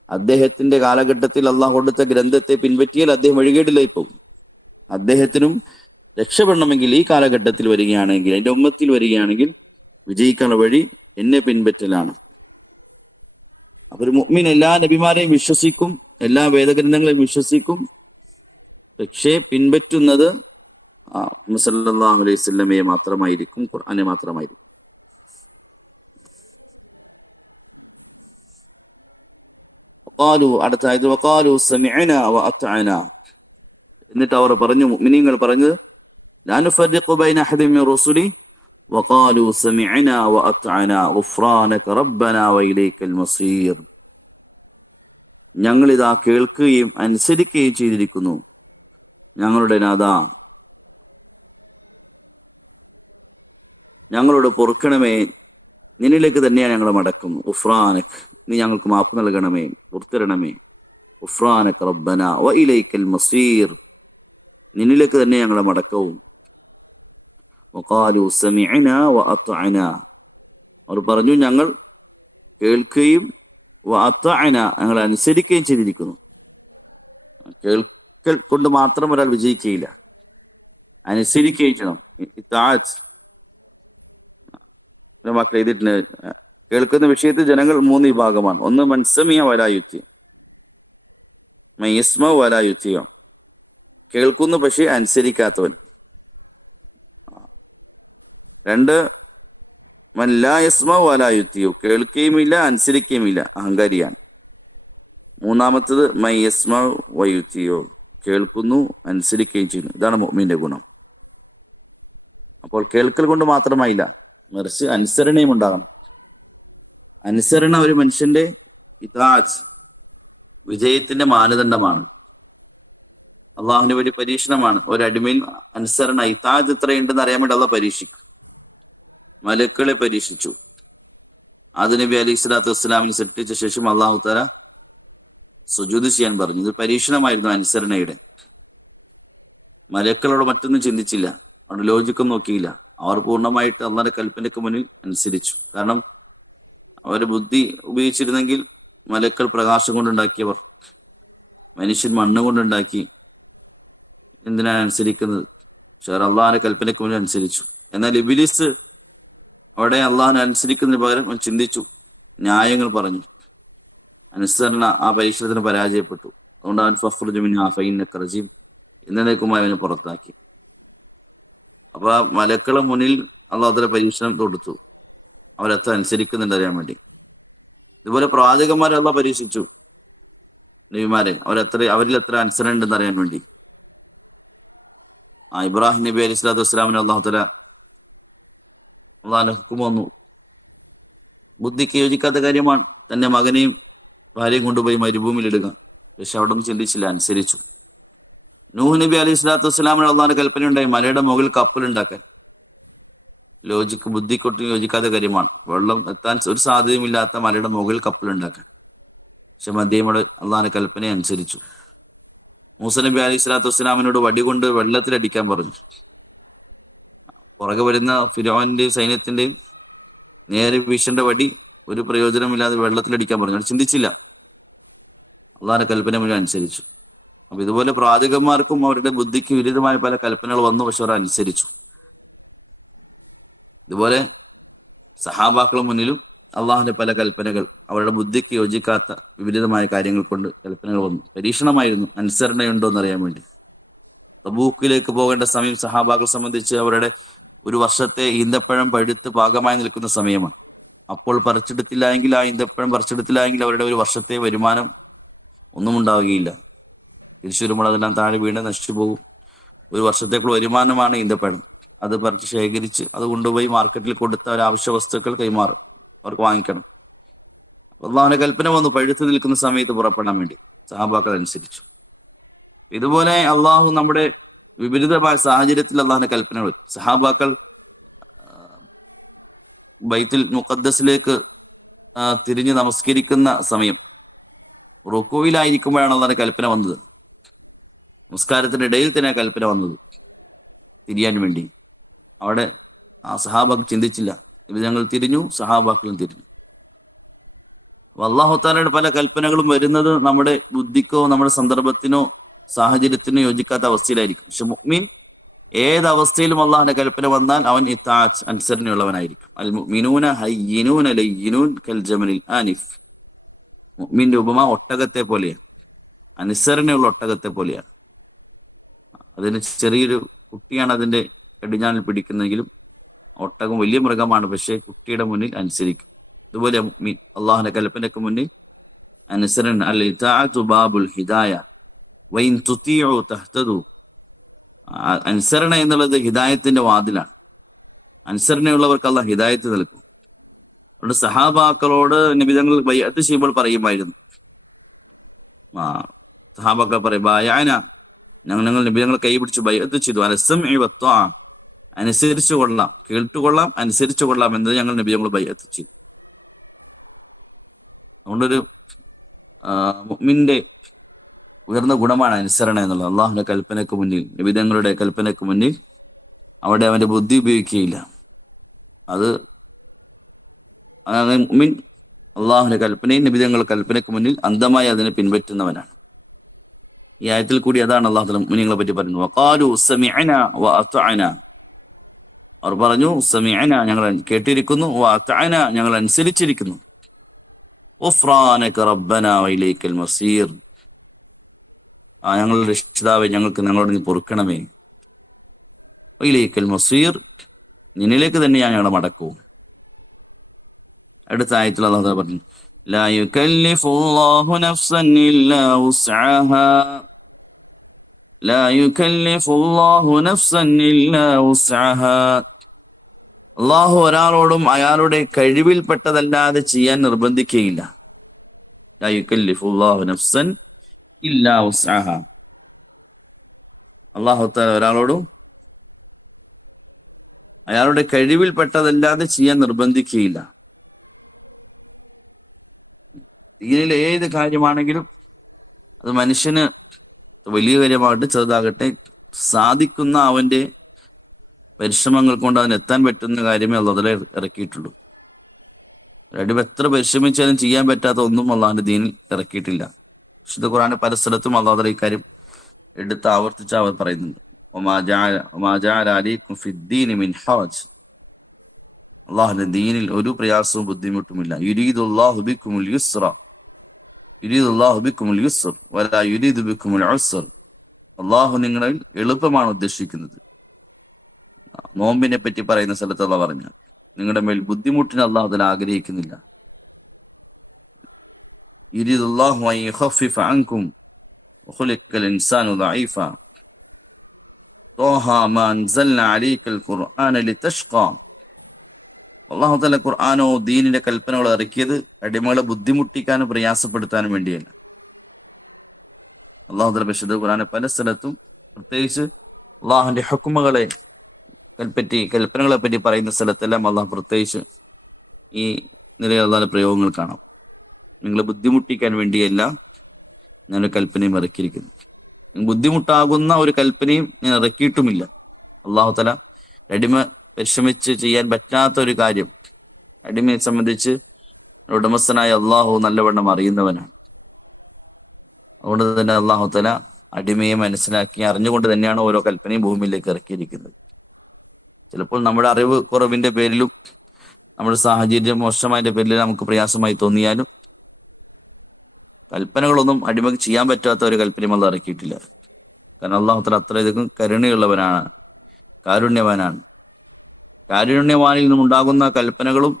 അദ്ദേഹത്തിന്റെ കാലഘട്ടത്തിൽ അള്ളാഹു കൊടുത്ത ഗ്രന്ഥത്തെ പിൻപറ്റിയാൽ അദ്ദേഹം വഴികേടിലായി പോകും. അദ്ദേഹത്തിനും രക്ഷപ്പെടണമെങ്കിൽ ഈ കാലഘട്ടത്തിൽ വരികയാണെങ്കിൽ, എൻ്റെ ഉമ്മത്തിൽ വരികയാണെങ്കിൽ വിജയിക്കാനുള്ള വഴി എന്നെ പിൻപറ്റലാണ്. അപ്പൊ ഒരു മുഅ്മിൻ എല്ലാ നബിമാരെയും വിശ്വസിക്കും, എല്ലാ വേദഗ്രന്ഥങ്ങളെയും വിശ്വസിക്കും. പക്ഷേ പിൻപറ്റുന്നത് സല്ലല്ലാഹു അലൈഹി വസല്ലമയെ മാത്രമായിരിക്കും, ഖുർആനെ മാത്രമായിരിക്കും. അടുത്തായത് വഖാലു സമിഅന വഅത്അന, എന്നിട്ട് അവർ പറഞ്ഞു, മുഅ്മിനീങ്ങൾ പറഞ്ഞത്, ലാ നുഫർരിഖു ബൈന അഹദിൻ മിർ റുസുലി വഖാലു സമിഅന വഅത്അന ഗുഫ്രാനക റബ്ബന വഇലൈക്കൽ മസീർ. ഞങ്ങളിതാ കേൾക്കുകയും അനുസരിക്കുകയും ചെയ്തിരിക്കുന്നു, ഞങ്ങളുടെ നാഥാ ഞങ്ങളോട് പൊറുക്കണമേ, നിന്നിലേക്ക് തന്നെയാണ് ഞങ്ങൾ മടക്കും. ഗുഫ്രാനക, നീ ഞങ്ങൾക്ക് മാപ്പ് നൽകണമേ, പുറത്തിരണമേ. ഗുഫ്രാനക റബ്ബന വഇലൈക്കൽ മസീർ, നിന്നിലേക്ക് തന്നെ ഞങ്ങളുടെ മടക്കവും. വഖാലു സമിഅന വഅത്അന, അവർ പറഞ്ഞു ഞങ്ങൾ കേൾക്കുകയും വഅത്അന, ഞങ്ങൾ അനുസരിക്കുകയും ചെയ്തിരിക്കുന്നു. കേൾക്കൽ കൊണ്ട് മാത്രം ഒരാൾ വിജയിക്കുകയില്ല, അനുസരിക്കുകയും ചെയ്യണം. ഇത്താഅത്ത് മക്കൾ എഴുതിയിട്ടുണ്ട്. കേൾക്കുന്ന വിഷയത്തിൽ ജനങ്ങൾ 3 വിഭാഗമാണ്. ഒന്ന് മൻസമിയ വലായുത്തി, മയസ്മ വലായുത്തിയോ, കേൾക്കുന്നു പക്ഷേ അനുസരിക്കാത്തവൻ. 2 മല്ലായസ്മ വലായുത്തിയോ, കേൾക്കുകയുമില്ല അനുസരിക്കുകയുമില്ല, അഹങ്കാരിയാണ്. 3-മത്തത് മയസ്മ വയുത്തിയോ, കേൾക്കുന്നു അനുസരിക്കുകയും ചെയ്യുന്നു. ഇതാണ് മുഅ്മിന്റെ ഗുണം. അപ്പോൾ കേൾക്കൽ കൊണ്ട് മാത്രമായില്ല, മറിച്ച് അനുസരണയും ഉണ്ടാകണം. അനുസരണ ഒരു മനുഷ്യന്റെ ഇതാഅത്ത് വിജയത്തിന്റെ മാനദണ്ഡമാണ്. അള്ളാഹുവിന്റെ വലിയ പരീക്ഷണമാണ്. ഒരടിമയിൽ അനുസരണ ഇതാഅത്ത് എത്രയുണ്ടെന്ന് അറിയാൻ വേണ്ടി അള്ളാഹ് പരീക്ഷിക്കും. മലക്കുകളെ പരീക്ഷിച്ചു. ആദം നബി അലൈഹി സ്വലാത്തു വസ്സലാമിനെ സൃഷ്ടിച്ച ശേഷം അള്ളാഹു തആല സുജൂദ് ചെയ്യാൻ പറഞ്ഞു. ഇത് പരീക്ഷണമായിരുന്നു അനുസരണയുടെ. മലക്കുകളോട് മറ്റൊന്നും ചിന്തിച്ചില്ല, അവിടെ ലോജിക്കൊന്നും നോക്കിയില്ല. അവർ പൂർണ്ണമായിട്ട് അള്ളാഹുവിന്റെ കൽപ്പനയ്ക്ക് മുന്നിൽ അനുസരിച്ചു. കാരണം അവർ ബുദ്ധി ഉപയോഗിച്ചിരുന്നെങ്കിൽ മലക്കൾ പ്രകാശം കൊണ്ടുണ്ടാക്കിയവർ, മനുഷ്യൻ മണ്ണ് കൊണ്ടുണ്ടാക്കി, എന്തിനാണ് അനുസരിക്കുന്നത്? പക്ഷേ അവർ അള്ളാഹിന്റെ കൽപ്പനയ്ക്ക് മുന്നിൽ അനുസരിച്ചു. എന്നാൽ ഇബ്ലീസ് അവിടെ അള്ളാഹിനെ അനുസരിക്കുന്നതിന് പകരം ചിന്തിച്ചു, ന്യായങ്ങൾ പറഞ്ഞു. അനുസരണ ആ പരീക്ഷണത്തിന് പരാജയപ്പെട്ടു. അതുകൊണ്ടാണ് ഫഖ്റുജ് മിൻഹാ ഫഇന്നക റജീം, എന്നേക്കുമായി അവനെ പുറത്താക്കി. അപ്പൊ ആ മലക്കളെ മുന്നിൽ അള്ളാഹു തആല പരീക്ഷണം കൊടുത്തു, അവരത്ര അനുസരിക്കുന്നുണ്ട് അറിയാൻ വേണ്ടി. ഇതുപോലെ പ്രവാചകന്മാരെ അള്ളാഹ് പരീക്ഷിച്ചു, നബിമാരെ അവരിൽ എത്ര അനുസരണ ഉണ്ടെന്ന് അറിയാൻ വേണ്ടി. ഇബ്രാഹിം നബി അലൈഹി സ്വലാത്തു വസ്സലാമിന് അള്ളാഹു തആല ഹുക്കം വന്നു. ബുദ്ധിക്ക് യോജിക്കാത്ത കാര്യമാണ് തന്റെ മകനെയും ഭാര്യയും കൊണ്ടുപോയി മരുഭൂമിയിലിടുക. പക്ഷെ അവിടെ നിന്ന് ചിന്തിച്ചില്ല, അനുസരിച്ചു. നൂഹ് നബി അലൈഹി സ്വലാത്തു വസ്സലാമിന് അള്ളാഹിന്റെ കൽപ്പന ഉണ്ടായി മലയുടെ മുകളിൽ കപ്പലുണ്ടാക്കാൻ. ബുദ്ധിക്കൊട്ടും യോജിക്കാത്ത കാര്യമാണ്. വെള്ളം എത്താൻ ഒരു സാധ്യതയുമില്ലാത്ത മലയുടെ മുകളിൽ കപ്പലുണ്ടാക്കാൻ. പക്ഷെ മദ്യമോട് അള്ളാഹിന്റെ കൽപ്പനയെ അനുസരിച്ചു. മൂസ നബി അലൈഹി സ്വലാത്തു വസ്സലാമിനോട് വടി കൊണ്ട് വെള്ളത്തിലടിക്കാൻ പറഞ്ഞു. പുറകെ വരുന്ന ഫിർഔനിന്റെയും സൈന്യത്തിന്റെയും നേരെ വീശേണ്ട വടി ഒരു പ്രയോജനമില്ലാതെ വെള്ളത്തിലടിക്കാൻ പറഞ്ഞു. ചിന്തിച്ചില്ല, അള്ളാഹിന്റെ കൽപ്പന മുഴുവൻ അനുസരിച്ചു. അപ്പൊ ഇതുപോലെ പ്രവാചകന്മാർക്കും അവരുടെ ബുദ്ധിക്ക് വിരുദ്ധമായ പല കൽപ്പനകൾ വന്നു, പക്ഷെ അവർ അനുസരിച്ചു. ഇതുപോലെ സഹാബാക്കളുടെ മുന്നിലും അള്ളാഹിന്റെ പല കൽപ്പനകൾ അവരുടെ ബുദ്ധിക്ക് യോജിക്കാത്ത വിപരീതമായ കാര്യങ്ങൾ കൊണ്ട് കൽപ്പനകൾ വന്നു. പരീക്ഷണമായിരുന്നു, അനുസരണയുണ്ടോ എന്നറിയാൻ വേണ്ടി. തബൂക്കിലേക്ക് പോകേണ്ട സമയം സഹാബാക്കളെ സംബന്ധിച്ച് അവരുടെ ഒരു വർഷത്തെ ഈന്തപ്പഴം പഴുത്ത് പാകമായി നിൽക്കുന്ന സമയമാണ്. അപ്പോൾ പറിച്ചെടുത്തില്ല എങ്കിൽ, ആ ഈന്തപ്പഴം പറിച്ചെടുത്തില്ല എങ്കിൽ അവരുടെ ഒരു വർഷത്തെ വരുമാനം ഒന്നും ഉണ്ടാവുകയില്ല. തിരിച്ചു വരുമ്പോൾ അതെല്ലാം താഴെ വീണ് നശിച്ചു പോകും. ഒരു വർഷത്തേക്കുള്ള വരുമാനമാണ് ഈന്തപ്പഴം. അത് പറിച്ച് ശേഖരിച്ച് അത് കൊണ്ടുപോയി മാർക്കറ്റിൽ കൊടുത്ത ഒരു ആവശ്യ വസ്തുക്കൾ കൈമാറും, അവർക്ക് വാങ്ങിക്കണം. അള്ളാഹിന്റെ കൽപ്പന വന്നു പഴുത്ത് നിൽക്കുന്ന സമയത്ത് പുറപ്പെടാൻ വേണ്ടി. സഹാബാക്കൾ അനുസരിച്ചു. ഇതുപോലെ അള്ളാഹു നമ്മുടെ വിപരീതമായ സാഹചര്യത്തിൽ അള്ളാഹിന്റെ കൽപ്പനകൾ. സഹാബാക്കൾ ബൈത്തുൽ മുഖദ്ദസിലേക്ക് തിരിഞ്ഞ് നമസ്കരിക്കുന്ന സമയം റുക്കൂയിലായിരിക്കുമ്പോഴാണ് അള്ളാഹിന്റെ കൽപ്പന വന്നത്. നമസ്കാരത്തിന്റെ ഇടയിൽ തന്നെ കൽപ്പന വന്നത് തിരിയാൻ വേണ്ടി. അവിടെ ആ സഹാബാക്കൾ ചിന്തിച്ചില്ല. ഇത് ഞങ്ങൾ തിരിഞ്ഞു, സഹാബാക്കളും തിരിഞ്ഞു. അല്ലാഹു തആലയുടെ പല കൽപ്പനകളും വരുന്നത് നമ്മുടെ ബുദ്ധിക്കോ നമ്മുടെ സന്ദർഭത്തിനോ സാഹചര്യത്തിനോ യോജിക്കാത്ത അവസ്ഥയിലായിരിക്കും. പക്ഷെ മുഅ്മിൻ ഏതവസ്ഥയിലും അള്ളാഹിന്റെ കൽപ്പന വന്നാൽ അവൻ ഇത്താഅത്ത് അനുസരണയുള്ളവനായിരിക്കും. അൽ മുഅ്മിനൂന ഹയ്യിനൂന ലയ്യിനൂൻ കൽ ജമലിൽ ആനിഫ്. മുഅ്മിന്റെ ഉപമ ഒട്ടകത്തെ പോലെയാണ്, അനുസരണയുള്ള ഒട്ടകത്തെ പോലെയാണ്. അതിന് ചെറിയൊരു കുട്ടിയാണ് അതിന്റെ കടിഞ്ഞാണിൽ പിടിക്കുന്നതെങ്കിലും ഒട്ടകം വലിയ മൃഗമാണ്, പക്ഷേ കുട്ടിയുടെ മുന്നിൽ അനുസരിക്കും. അതുപോലെ മുഅ്മിൻ അള്ളാഹിന്റെ കൽപ്പനയ്ക്ക് മുന്നിൽ അനുസരണ. അൽ ഇതാഅത്തു ബാബുൽ ഹിദായ വഇൻ തുതീഉ തഹ്തദു. അനുസരണ എന്നുള്ളത് ഹിദായത്തിന്റെ വാതിലാണ്. അനുസരണയുള്ളവർക്ക് അള്ളാഹ് ഹിദായത്ത് നൽകും. അതുകൊണ്ട് സഹാബാക്കളോട് നബി തങ്ങൾ ബൈഅത്ത് ചെയ്യുമ്പോൾ പറയുമായിരുന്നു. സഹാബാക്കൾ പറയും, ബായഅന, ഞങ്ങൾ നബി തങ്ങൾ കൈ പിടിച്ചു ബൈഅത്ത് ചെയ്തു. അലസ്സംഇ വത്ത്വാഅ, അനുസരിച്ചു കൊള്ളാം, കേട്ടുകൊള്ളാം, അനുസരിച്ചു കൊള്ളാം എന്നത് ഞങ്ങൾ നബി തങ്ങൾ ബൈഅത്ത് ചെയ്തു. അതുകൊണ്ടൊരു മുഅ്മിന്റെ ഉയർന്ന ഗുണമാണ് അനുസരണ എന്നുള്ളത്. അള്ളാഹുവിന്റെ കൽപ്പനയ്ക്ക് മുന്നിൽ, നബി തങ്ങളുടെ കൽപ്പനയ്ക്ക് മുന്നിൽ അവിടെ അവന്റെ ബുദ്ധി ഉപയോഗിക്കുകയില്ല. അത് മുഅ്മിൻ അള്ളാഹുവിന്റെ കൽപ്പനയും നബി തങ്ങളുടെ കൽപ്പനയ്ക്ക് മുന്നിൽ അന്ധമായി അതിനെ പിൻപറ്റുന്നവനാണ്. ഈ ആയത്തിൽ കൂടി അതാണ് അള്ളാഹു തആല മുഅ്മിനീങ്ങളെ പറ്റി പറയുന്നത്. വഖാലു സമിഅന വഅതഅന, അവർ പറഞ്ഞു സമിഅന, ഞങ്ങൾ കേട്ടിരിക്കുന്നു, വഅതഅന, ഞങ്ങൾ അനുസരിച്ചിരിക്കുന്നു. ഗുഫ്രാനക റബ്ബനാ വഇലൈക്കൽ മസീർ, ഞങ്ങളുടെ രക്ഷിതാവേ, ഞങ്ങൾക്ക് ഞങ്ങളോട് നീ പൊറുക്കണമേ. വഇലൈക്കൽ മസീർ, നിന്നിലേക്ക് തന്നെയാണ് ഞങ്ങളുടെ മടക്കവും. അടുത്ത ആയത്തിൽ അല്ലാഹു തആല പറഞ്ഞു, ലാ യുകല്ലിഫുല്ലാഹു നഫ്സൻ ഇല്ലാ വുസ്അഹാ, ലാ യുകല്ലിഫുല്ലാഹു നഫ്സൻ ഇല്ലാ വുസ്അഹാ. അള്ളാഹു ഒരാളോടും അയാളുടെ കഴിവിൽപ്പെട്ടതല്ലാതെ ചെയ്യാൻ നിർബന്ധിക്കുകയില്ല. ലാ യുകല്ലിഫുല്ലാഹു നഫ്സൻ ഇല്ലാ വുസ്അഹാ. അല്ലാഹു തആല ഒരാളോടും അയാളുടെ കഴിവിൽപ്പെട്ടതല്ലാതെ ചെയ്യാൻ നിർബന്ധിക്കുകയില്ല. ദീനിലെ ഏത് കാര്യമാണെങ്കിലും അത് മനുഷ്യന് വലിയ കാര്യമാകട്ടെ ചെറുതാകട്ടെ സാധിക്കുന്ന അവന്റെ പരിശ്രമങ്ങൾ കൊണ്ട് അതിനെത്താൻ പറ്റുന്ന കാര്യമേ അല്ലാഹു തആല ഇറക്കിയിട്ടുള്ളൂ. അടിവ് എത്ര പരിശ്രമിച്ചാലും ചെയ്യാൻ പറ്റാത്ത ഒന്നും അള്ളാഹിന്റെ ദീനിൽ ഇറക്കിയിട്ടില്ല. വിശുദ്ധ ഖുർആനിലെ പല സ്ഥലത്തും അല്ലാഹു തആല ഈ കാര്യം എടുത്ത് ആവർത്തിച്ച് അവർ പറയുന്നുണ്ട്. വമാ ജഅല അലൈക്കും ഫിദ്ദീനി മിൻ ഹറജ്, അള്ളാഹുവിന്റെ ദീനിൽ ഒരു പ്രയാസവും ബുദ്ധിമുട്ടുമില്ല. യുരീദുല്ലാഹു ബിക്കുമുൽ യുസ്റ, യുരീദുല്ലാഹു ബിക്കുമുൽ യുസ്ർ വലാ യുരീദു ബിക്കുമുൽ ഉസ്ർ. അള്ളാഹു നിങ്ങളിൽ എളുപ്പമാണ് ഉദ്ദേശിക്കുന്നത്. നോമ്പിനെ പറ്റി പറയുന്ന സ്ഥലത്ത് അള്ളാഹു പറഞ്ഞു, നിങ്ങളുടെ മേൽ ബുദ്ധിമുട്ടിന് അള്ളാഹു തആല ആഗ്രഹിക്കുന്നില്ല. യുരീദുല്ലാഹു അൻ യുഖഫിഫ അൻകും വഖുലിഖൽ ഇൻസാനു ദഈഫ ത്വാഹ മാ അൻസൽനാ അലൈക്കൽ ഖുർആന ലിതഷ്ഖാ. അള്ളാഹു തആല ഖുർആനോ ദീനിന്റെ കൽപ്പനകളോ ഇറക്കിയത് അടിമകളെ ബുദ്ധിമുട്ടിക്കാനും പ്രയാസപ്പെടുത്താനും വേണ്ടിയാണ്. അള്ളാഹു തആല പരിശുദ്ധ ഖുർആനിലെ പല സ്ഥലത്തും പ്രത്യേകിച്ച് അള്ളാഹുവിൻ്റെ കൽപ്പനകളെ പറ്റി പറയുന്ന സ്ഥലത്തെല്ലാം അള്ളാഹു പ്രത്യേകിച്ച് ഈ നിലയിൽ അള്ളാഹിൻ്റെ പ്രയോഗങ്ങൾ കാണാം. നിങ്ങളെ ബുദ്ധിമുട്ടിക്കാൻ വേണ്ടിയല്ല ഞാനൊരു കൽപ്പനയും ഇറക്കിയിരിക്കുന്നു. ബുദ്ധിമുട്ടാകുന്ന ഒരു കൽപ്പനയും ഞാൻ ഇറക്കിയിട്ടുമില്ല. അള്ളാഹു തആല അടിമ പരിശ്രമിച്ച് ചെയ്യാൻ പറ്റാത്ത ഒരു കാര്യം അടിമയെ സംബന്ധിച്ച് ഉടമസ്ഥനായ അള്ളാഹു നല്ലവണ്ണം അറിയുന്നവനാണ്. അതുകൊണ്ട് തന്നെ അള്ളാഹു തആല അടിമയെ മനസ്സിലാക്കി അറിഞ്ഞുകൊണ്ട് തന്നെയാണ് ഓരോ കൽപ്പനയും ഭൂമിയിലേക്ക് ഇറക്കിയിരിക്കുന്നത്. ചിലപ്പോൾ നമ്മുടെ അറിവ് കുറവിൻ്റെ പേരിലും നമ്മുടെ സാഹചര്യം മോശമായതിൻ്റെ പേരിലും നമുക്ക് പ്രയാസമായി തോന്നിയാലും കൽപ്പനകളൊന്നും അടിമക്ക് ചെയ്യാൻ പറ്റാത്ത ഒരു കൽപ്പനയും അള്ളാഹു ഇറക്കിയിട്ടില്ല. കാരണം അള്ളാഹു തആല അത്രയധികം കരുണയുള്ളവനാണ്, കാരുണ്യവാനാണ്. കാരുണ്യവാനിൽ നിന്നുണ്ടാകുന്ന കൽപ്പനകളും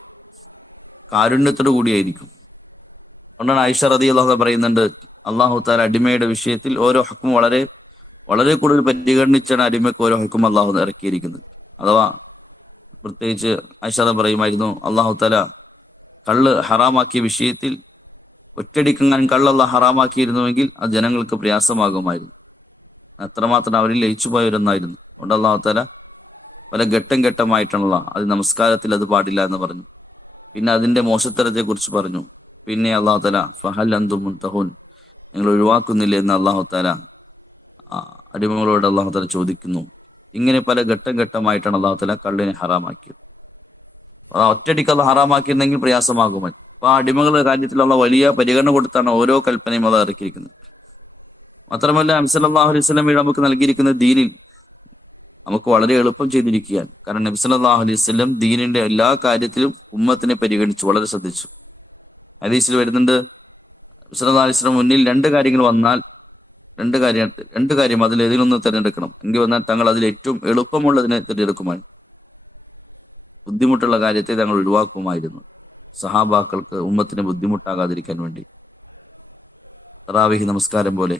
കാരുണ്യത്തോടു കൂടിയായിരിക്കും. അതുകൊണ്ടാണ് ആയിഷ റളിയല്ലാഹു അൻഹ പറയുന്നുണ്ട്, അള്ളാഹു തആല അടിമയുടെ വിഷയത്തിൽ ഓരോ ഹുക്കും വളരെ വളരെ കൂടുതൽ പരിഗണിച്ചാണ് അടിമയ്ക്ക് ഓരോ ഹുക്കും അള്ളാഹു ഇറക്കിയിരിക്കുന്നത്. അഥവാ പ്രത്യേകിച്ച് ആയിഷ പറയുമായിരുന്നു, അള്ളാഹു തആല കള്ള് ഹറാമാക്കിയ വിഷയത്തിൽ ഒറ്റയടിക്കങ്ങാൻ കള്ള് അള്ളാഹു ഹറാമാക്കിയിരുന്നുവെങ്കിൽ അത് ജനങ്ങൾക്ക് പ്രയാസമാകുമായിരുന്നു. അത്രമാത്രം അവരിൽ ലയിച്ചു പോയവരൊന്നായിരുന്നു. അതുകൊണ്ട് അള്ളാഹു തആല പല ഘട്ടം ഘട്ടമായിട്ടാണല്ലോ അത് നമസ്കാരത്തിൽ അത് പാടില്ല എന്ന് പറഞ്ഞു. പിന്നെ അതിൻ്റെ മോശത്തരത്തെക്കുറിച്ച് പറഞ്ഞു. പിന്നെ അള്ളാഹു തആല ഫഹൽ അൻതും മുൻതഹൂൻ, നിങ്ങൾ ഒഴിവാക്കുന്നില്ല എന്ന് അള്ളാഹു തആല അടിമകളോട് അള്ളാഹു തആല ചോദിക്കുന്നു. ഇങ്ങനെ പല ഘട്ടം ഘട്ടമായിട്ടാണ് അള്ളാഹു തആല കള്ളിനെ ഹറാമാക്കിയത്. ഒറ്റയടിക്ക് അള്ളാഹു ഹറാമാക്കിയിരുന്നെങ്കിൽ പ്രയാസമാകുമല്ലോ. അപ്പോൾ ആ അടിമകളുടെ കാര്യത്തിലുള്ള വലിയ പരിഗണന കൊടുത്താണ് ഓരോ കൽപ്പനയും അത് ഇറക്കിയിരിക്കുന്നത്. മാത്രമല്ല നബി സല്ലല്ലാഹു അലൈഹി വസല്ലം നമുക്ക് നൽകിയിരിക്കുന്ന ദീനിൽ നമുക്ക് വളരെ എളുപ്പം ചെയ്തിരിക്കുകയാണ്. കാരണം നബി സല്ലല്ലാഹു അലൈഹി വസല്ലം ദീനിന്റെ എല്ലാ കാര്യത്തിലും ഉമ്മത്തിനെ പരിഗണിച്ചു, വളരെ ശ്രദ്ധിച്ചു. ഹദീസിൽ വരുന്നുണ്ട്, നബി സല്ലല്ലാഹു അലൈഹി വസല്ലം മുന്നിൽ രണ്ട് കാര്യങ്ങൾ വന്നാൽ രണ്ട് കാര്യം അതിൽ ഏതിലൊന്ന് തിരഞ്ഞെടുക്കണം എങ്കിൽ വന്നാൽ തങ്ങൾ അതിൽ ഏറ്റവും എളുപ്പമുള്ളതിനെ തിരഞ്ഞെടുക്കുമായിരുന്നു. ബുദ്ധിമുട്ടുള്ള കാര്യത്തെ തങ്ങൾ ഒഴിവാക്കുമായിരുന്നു, സഹാബാക്കൾക്ക് ഉമ്മത്തിന് ബുദ്ധിമുട്ടാകാതിരിക്കാൻ വേണ്ടി. തറാവീഹ് നമസ്കാരം പോലെ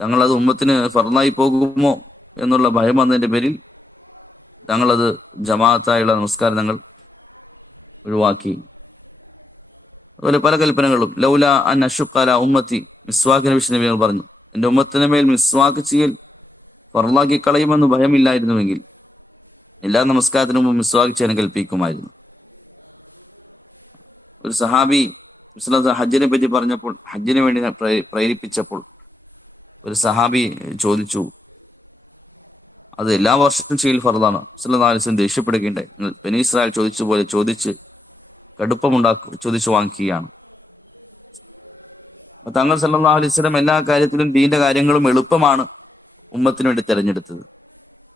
തങ്ങളത് ഉമ്മത്തിന് ഫർളായി പോകുമോ എന്നുള്ള ഭയം വന്നതിൻ്റെ പേരിൽ തങ്ങളത് ജമാഅത്തായുള്ള നമസ്കാരം തങ്ങൾ ഒഴിവാക്കി. അതുപോലെ പല കൽപ്പനകളും ലൗല അൻ അശുഖ അലാ ഉമ്മത്തി, മിസ്വാക്കിനെ വിഷയം നബി പറഞ്ഞു, എൻ്റെ ഉമ്മത്തിന് മേൽ മിസ്വാക്ക് ചെയ്യൽ ഫർളാക്കി കളയുമെന്ന് ഭയമില്ലായിരുന്നുവെങ്കിൽ എല്ലാ നമസ്കാരത്തിനു മുമ്പ് മിസ്വാക്ക് ചെയ്യാൻ കൽപ്പിക്കുമായിരുന്നു. ഒരു സഹാബി ഹജ്ജിനെ പറ്റി പറഞ്ഞപ്പോൾ, ഹജ്ജിന് വേണ്ടി പ്രേരിപ്പിച്ചപ്പോൾ ഒരു സഹാബി ചോദിച്ചു, അത് എല്ലാ വർഷവും ചെയ്യൽ ഫർളാണ്. സല്ലല്ലാഹു അലൈഹി വസല്ലം ദേഷ്യപ്പെടുകയുണ്ടായി. ബനീ ഇസ്രായേൽ ചോദിച്ച പോലെ ചോദിച്ചു വാങ്ങിക്കുകയാണ്. തങ്ങൾ സല്ലല്ലാഹു അലൈഹി വസല്ലം എല്ലാ കാര്യത്തിലും ദീന്റെ കാര്യങ്ങളും എളുപ്പമാണ് ഉമ്മത്തിന് വേണ്ടി തിരഞ്ഞെടുത്തത്.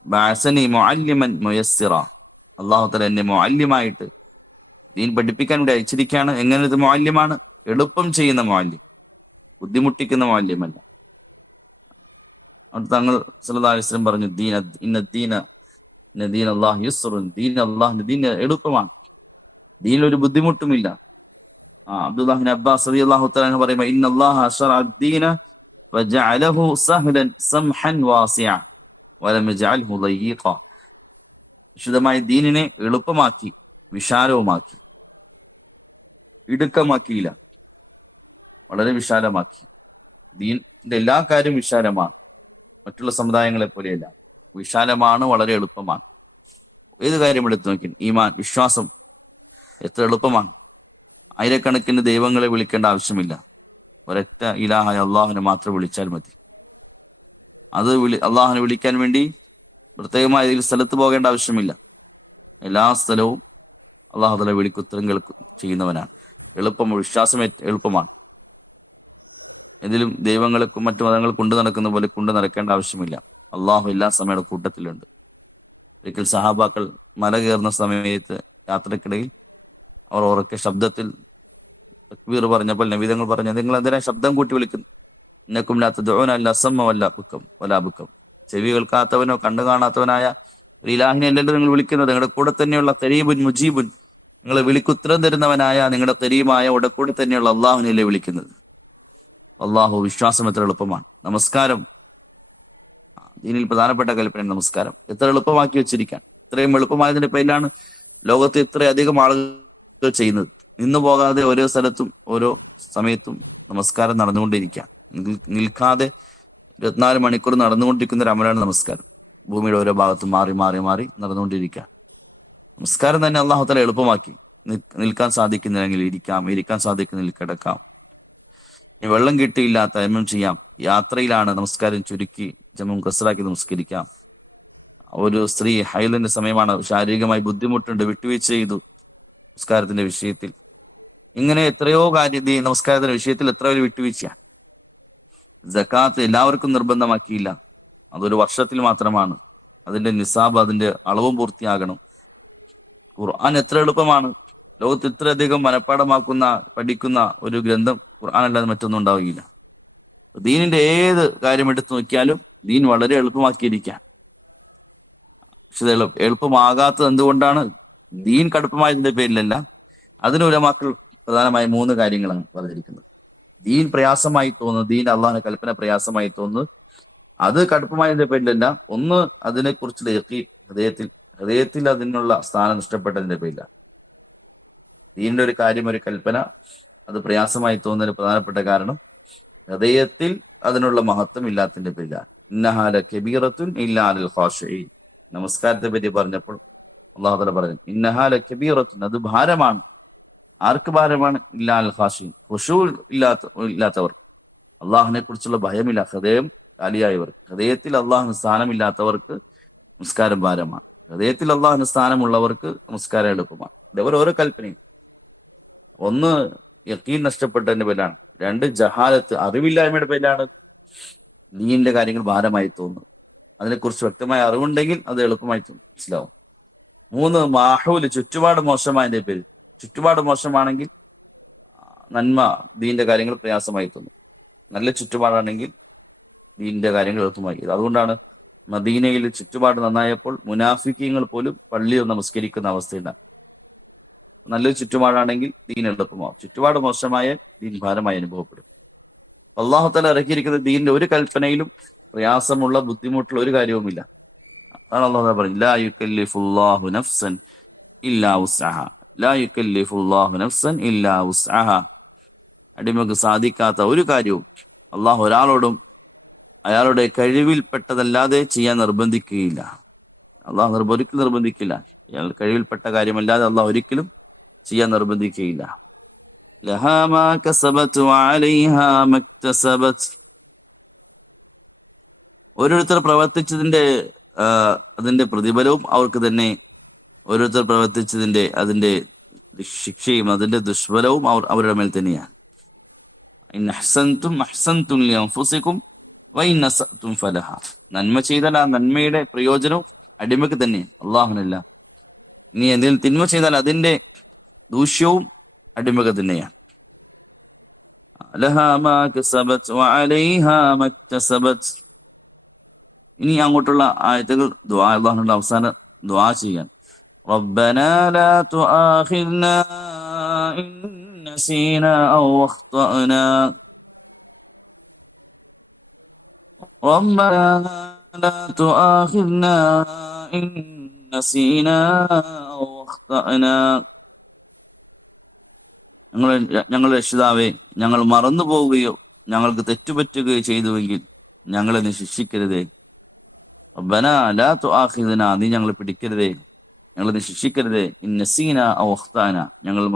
ബഅസനി മുഅല്ലിമൻ മുയസ്സിറ, അല്ലാഹു തആല എന്നെ മുഅല്ലിമായിട്ട് ദീൻ പഠിപ്പിക്കാൻ വേണ്ടി അയച്ചിരിക്കുകയാണ്. എങ്ങനെ ഇത് മുഅല്ലിമാണ്? എളുപ്പം ചെയ്യുന്ന മുഅല്ലിം, ബുദ്ധിമുട്ടിക്കുന്ന മുഅല്ലിമല്ല. തങ്ങൾ സല്ലല്ലാഹു അലൈഹി വസല്ലം പറഞ്ഞു, ദീൻ അല്ലാഹു യുസ്റുൻ, ദീൻ എളുപ്പമാണ്, ദീനിലൊരു ബുദ്ധിമുട്ടുമില്ല. അബ്ദുല്ലാഹ് ഇബ്നു അബ്ബാസ് റളിയല്ലാഹു തആല അൻഹു പറയുമ്പോൾ, ഇന്നല്ലാഹ അശറഅ അദ്ദീന വജഅലഹു സഹ്ലൻ സംഹൻ വാസിഅ വലം യജഅൽഹു ദയ്യിഖ. വിശുദ്ധമായ ദീനിനെ എളുപ്പമാക്കി, വിശാലവുമാക്കി, ഇടുക്കമാക്കിയില്ല, വളരെ വിശാലമാക്കി. ദീനിന്റെ എല്ലാ കാര്യവും വിശാലമാണ്, മറ്റുള്ള സമുദായങ്ങളെ പോലെയല്ല, വിശാലമാണ്, വളരെ എളുപ്പമാണ്. ഏത് കാര്യം എടുത്തു നോക്കി, ഈമാൻ, വിശ്വാസം എത്ര എളുപ്പമാണ്. ആയിരക്കണക്കിന് ദൈവങ്ങളെ വിളിക്കേണ്ട ആവശ്യമില്ല, ഒരൊറ്റ ഇലാഹായ അള്ളാഹുവിനെ മാത്രം വിളിച്ചാൽ മതി. അത് അള്ളാഹുവിനെ വിളിക്കാൻ വേണ്ടി പ്രത്യേകമായ സ്ഥലത്ത് പോകേണ്ട ആവശ്യമില്ല. എല്ലാ സ്ഥലവും അള്ളാഹു തആല വിളിക്കുത്തരം ചെയ്യുന്നവനാണ്. വിശ്വാസം എളുപ്പമാണ്. ഇതിലും ദൈവങ്ങൾക്കും മറ്റു മതങ്ങൾ കൊണ്ടു നടക്കുന്ന പോലെ കൊണ്ടു നടക്കേണ്ട ആവശ്യമില്ല. അള്ളാഹു എല്ലാ സമയവും കൂട്ടത്തിലുണ്ട്. ഒരിക്കൽ സഹാബാക്കൾ മല കയറുന്ന സമയത്ത് യാത്രക്കിടയിൽ അവർ ഉറക്കെ ശബ്ദത്തിൽ തക്ബീർ പറഞ്ഞപ്പോൾ നബി തങ്ങൾ പറഞ്ഞു, നിങ്ങൾ എന്തിനാ ശബ്ദം കൂട്ടി വിളിക്കുന്നു? ഇന്നക്കും ലാ തദ്ഉന ഇല്ലാ സമ്മ വലാ ബുക്കം, ചെവി കേൾക്കാത്തവനോ കണ്ണു കാണാത്തവനായ ഒരു ഇലാഹിനെ അല്ലല്ലോ നിങ്ങൾ വിളിക്കുന്നത്. നിങ്ങളുടെ കൂടെ തന്നെയുള്ള ഖരീബുൻ മുജീബുൻ, നിങ്ങളെ വിളിക്കുത്തരം തരുന്നവനായ നിങ്ങളുടെ ഖരീമായ ഉടെ കൂടെ തന്നെയുള്ള അള്ളാഹുവിനല്ലേ വിളിക്കുന്നത്. അള്ളാഹു വിശ്വാസം എത്ര എളുപ്പമാണ്. നമസ്കാരം ഇതിൽ പ്രധാനപ്പെട്ട കൽപ്പന. നമസ്കാരം എത്ര എളുപ്പമാക്കി വെച്ചിരിക്കാൻ. ഇത്രയും എളുപ്പമായതിന്റെ പേരിലാണ് ലോകത്ത് ഇത്രയധികം ആളുകൾ ചെയ്യുന്നത്. നിന്നു പോകാതെ ഓരോ സ്ഥലത്തും ഓരോ സമയത്തും നമസ്കാരം നടന്നുകൊണ്ടിരിക്കാം, നിൽക്കാതെ 24 മണിക്കൂർ നടന്നുകൊണ്ടിരിക്കുന്ന ഒരു അമലാണ് നമസ്കാരം. ഭൂമിയുടെ ഓരോ ഭാഗത്തും മാറി മാറി മാറി നടന്നുകൊണ്ടിരിക്കുക. നമസ്കാരം തന്നെ അള്ളാഹു തആല എളുപ്പമാക്കി. നിൽക്കാൻ സാധിക്കുന്നില്ലെങ്കിൽ ഇരിക്കാൻ സാധിക്കുന്നില്ല കിടക്കാം. വെള്ളം കിട്ടിയില്ല തയമ്മം ചെയ്യാം. യാത്രയിലാണ് നമസ്കാരം ചുരുക്കി ജമ്മും കസ്റാക്കി നമസ്കരിക്കാം. ഒരു സ്ത്രീ ഹൈലിന്റെ സമയമാണ്, ശാരീരികമായി ബുദ്ധിമുട്ടുണ്ട്, വിട്ടുവീഴ്ച ചെയ്തു നമസ്കാരത്തിന്റെ വിഷയത്തിൽ. ഇങ്ങനെ എത്രയോ കാര്യം ഈ നമസ്കാരത്തിന്റെ വിഷയത്തിൽ എത്ര ഒരു വിട്ടുവീഴ്ച. സക്കാത്ത് എല്ലാവർക്കും നിർബന്ധമാക്കിയില്ല, അതൊരു വർഷത്തിൽ മാത്രമാണ്. അതിന്റെ നിസാബ്, അതിന്റെ അളവും പൂർത്തിയാകണം. ഖുർആൻ എത്ര എളുപ്പമാണ്. ലോകത്ത് ഇത്രയധികം മനഃപ്പാഠമാക്കുന്ന പഠിക്കുന്ന ഒരു ഗ്രന്ഥം ഖുർആൻ അല്ലാതെ മറ്റൊന്നും ഉണ്ടാവുകയില്ല. ദീനിന്റെ ഏത് കാര്യം എടുത്തു നോക്കിയാലും ദീൻ വളരെ എളുപ്പമാക്കിയിരിക്കാൻ. പക്ഷെ എളുപ്പമാകാത്തത് എന്തുകൊണ്ടാണ്? ദീൻ കടുപ്പമായതിന്റെ പേരിലല്ല. അതിന് ഉലമാക്കൾ പ്രധാനമായ 3 കാര്യങ്ങളാണ് പറഞ്ഞിരിക്കുന്നത്. ദീൻ പ്രയാസമായി തോന്നുന്നു, ദീൻ അള്ളാഹുവിന്റെ കൽപ്പന പ്രയാസമായി തോന്നുന്നു, അത് കടുപ്പമായതിന്റെ പേരിലല്ല. ഒന്ന്, അതിനെക്കുറിച്ചുള്ള ഹൃദയത്തിൽ അതിനുള്ള സ്ഥാനം നഷ്ടപ്പെട്ടതിന്റെ പേരിലാണ്. ദീനിന്റെ ഒരു കാര്യം, ഒരു കൽപ്പന, അത് പ്രയാസമായി തോന്നുന്നതിന് പ്രധാനപ്പെട്ട കാരണം ഹൃദയത്തിൽ അതിനുള്ള മഹത്വം ഇല്ലാത്തതിന്റെ പേരിലാണ്. ഇന്നഹാ ലകബീറത്തുൻ ഇല്ലാ അലൽ ഖാശിഈൻ. നമസ്കാരത്തെ പറ്റി പറഞ്ഞപ്പോൾ അല്ലാഹു തആല പറഞ്ഞു, ഇന്നഹാ ലകബീറത്തുൻ, അത് ഭാരമാണ്. ആർക്ക് ഭാരമാണ്? ഇല്ലാ അലൽ ഖാശിഈൻ, ഖുശൂ ഇല്ലാത്തവർ, അള്ളാഹുവിനെ കുറിച്ചുള്ള ഭയമില്ല, ഹൃദയം കാലിയായവർ. ഹൃദയത്തിൽ അള്ളാഹുവിന് സ്ഥാനമില്ലാത്തവർക്ക് നമസ്കാരം ഭാരമാണ്. ഹൃദയത്തിൽ അള്ളാഹുവിന് സ്ഥാനമുള്ളവർക്ക് നമസ്കാരം എളുപ്പമാണ്. ഇതേപോലെ ഓരോ കൽപ്പനയും. ഒന്ന്, യഖീൻ നഷ്ടപ്പെട്ടതിന്റെ പേരിലാണ്. 2, ജഹാലത്ത്, അറിവില്ലായ്മയുടെ പേരിലാണ് ദീനിന്റെ കാര്യങ്ങൾ ഭാരമായി തോന്നുന്നു. അതിനെക്കുറിച്ച് വ്യക്തമായ അറിവുണ്ടെങ്കിൽ അത് എളുപ്പമായി മനസ്സിലാവും. 3, മാഹൂല്, ചുറ്റുപാട് മോശമായതിന്റെ പേരിൽ. ചുറ്റുപാട് മോശമാണെങ്കിൽ നന്മ, ദീനിന്റെ കാര്യങ്ങൾ പ്രയാസമായി തോന്നും. നല്ല ചുറ്റുപാടാണെങ്കിൽ ദീനിന്റെ കാര്യങ്ങൾ എളുപ്പമായി. അതുകൊണ്ടാണ് മദീനയിൽ ചുറ്റുപാട് നന്നായപ്പോൾ മുനാഫിക്കീങ്ങൾ പോലും പള്ളിയിൽ നമസ്കരിക്കുന്ന അവസ്ഥയില്ല. നല്ലൊരു ചുറ്റുപാടാണെങ്കിൽ ദീൻ എളുപ്പമാവും. ചുറ്റുപാട് മോശമായ ദീൻ ഭാരമായി അനുഭവപ്പെടും. അല്ലാഹു തആല ഇറക്കിയിരിക്കുന്ന ദീനിന്റെ ഒരു കൽപ്പനയിലും പ്രയാസമുള്ള, ബുദ്ധിമുട്ടുള്ള ഒരു കാര്യവുമില്ല. അതാണ് അല്ലാഹു പറയുന്നത്, ലാ യുകല്ലിഫുല്ലാഹു നഫ്സൻ ഇല്ലാ വുസ്അഹാ, ലാ യുകല്ലിഫുല്ലാഹു നഫ്സൻ ഇല്ലാ വുസ്അഹാ. അടിമക്ക് സാധിക്കാത്ത ഒരു കാര്യവും അള്ളാഹു ഒരാളോടും അയാളുടെ കഴിവിൽപ്പെട്ടതല്ലാതെ ചെയ്യാൻ നിർബന്ധിക്കുകയില്ല. അള്ളാഹു ഒരിക്കലും നിർബന്ധിക്കില്ല. അയാൾ കഴിവിൽപ്പെട്ട കാര്യമല്ലാതെ അള്ളാഹു ഒരിക്കലും ചെയ്യാൻ നിർബന്ധിക്കുകയില്ല. ലഹാ മാ കസബത് വഅലൈഹാ മക്തസബത്. ഓരോരുത്തർ പ്രവർത്തിച്ചതിന്റെ അതിന്റെ പ്രതിഫലവും അവർക്ക് തന്നെ. ഓരോരുത്തർ പ്രവർത്തിച്ചതിന്റെ അതിന്റെ ശിക്ഷയും അതിന്റെ ദുഷ്ഫലവും അവരുടെ മേൽ തന്നെയാണ്. ഇൻ അഹ്സൻതും അഹ്സൻതും ലിഅൻഫുസികും വഇൻ അസഅതും ഫലഹാ. നന്മ ചെയ്താൽ ആ നന്മയുടെ പ്രയോജനവും അടിമക്ക് തന്നെ, അള്ളാഹുവിനല്ല. ഇനി എന്തെങ്കിലും തിന്മ ചെയ്താൽ അതിന്റെ ദൂഷ്യവും അടിമക്ക് തന്നെയാണ്. ലഹാ മാ കസബത് വഅലൈഹാ മക്തസബത്. ഇനി അങ്ങോട്ടുള്ള ആയത്തുകൾ ദുആ, അല്ലാഹുവിന്റെ അവസാന ദുആ ചെയ്യാൻ. റബ്ബനാ ലാ തുആഖിദ്നാ ഇൻ നസീനാ ഔ അഖ്തഅനാ. റബ്ബനാ ലാ തുആഖിദ്നാ ഇൻ നസീനാ ഔ അഖ്തഅനാ. ഞങ്ങളുടെ രക്ഷിതാവേ, ഞങ്ങൾ മറന്നു പോവുകയോ ഞങ്ങൾക്ക് തെറ്റുപറ്റുകയോ ചെയ്തുവെങ്കിൽ ഞങ്ങളെ നീ ശിക്ഷിക്കരുതേ. റബ്ബനാ ലാ തുആഖിദ്നാ, നീ ഞങ്ങളെ പിടിക്കരുതേ, ഞങ്ങളെ നീ ശിക്ഷിക്കരുതേ. ഇൻ നസീനാ ഔ അഖ്തഅനാ, ഞങ്ങൾക്ക്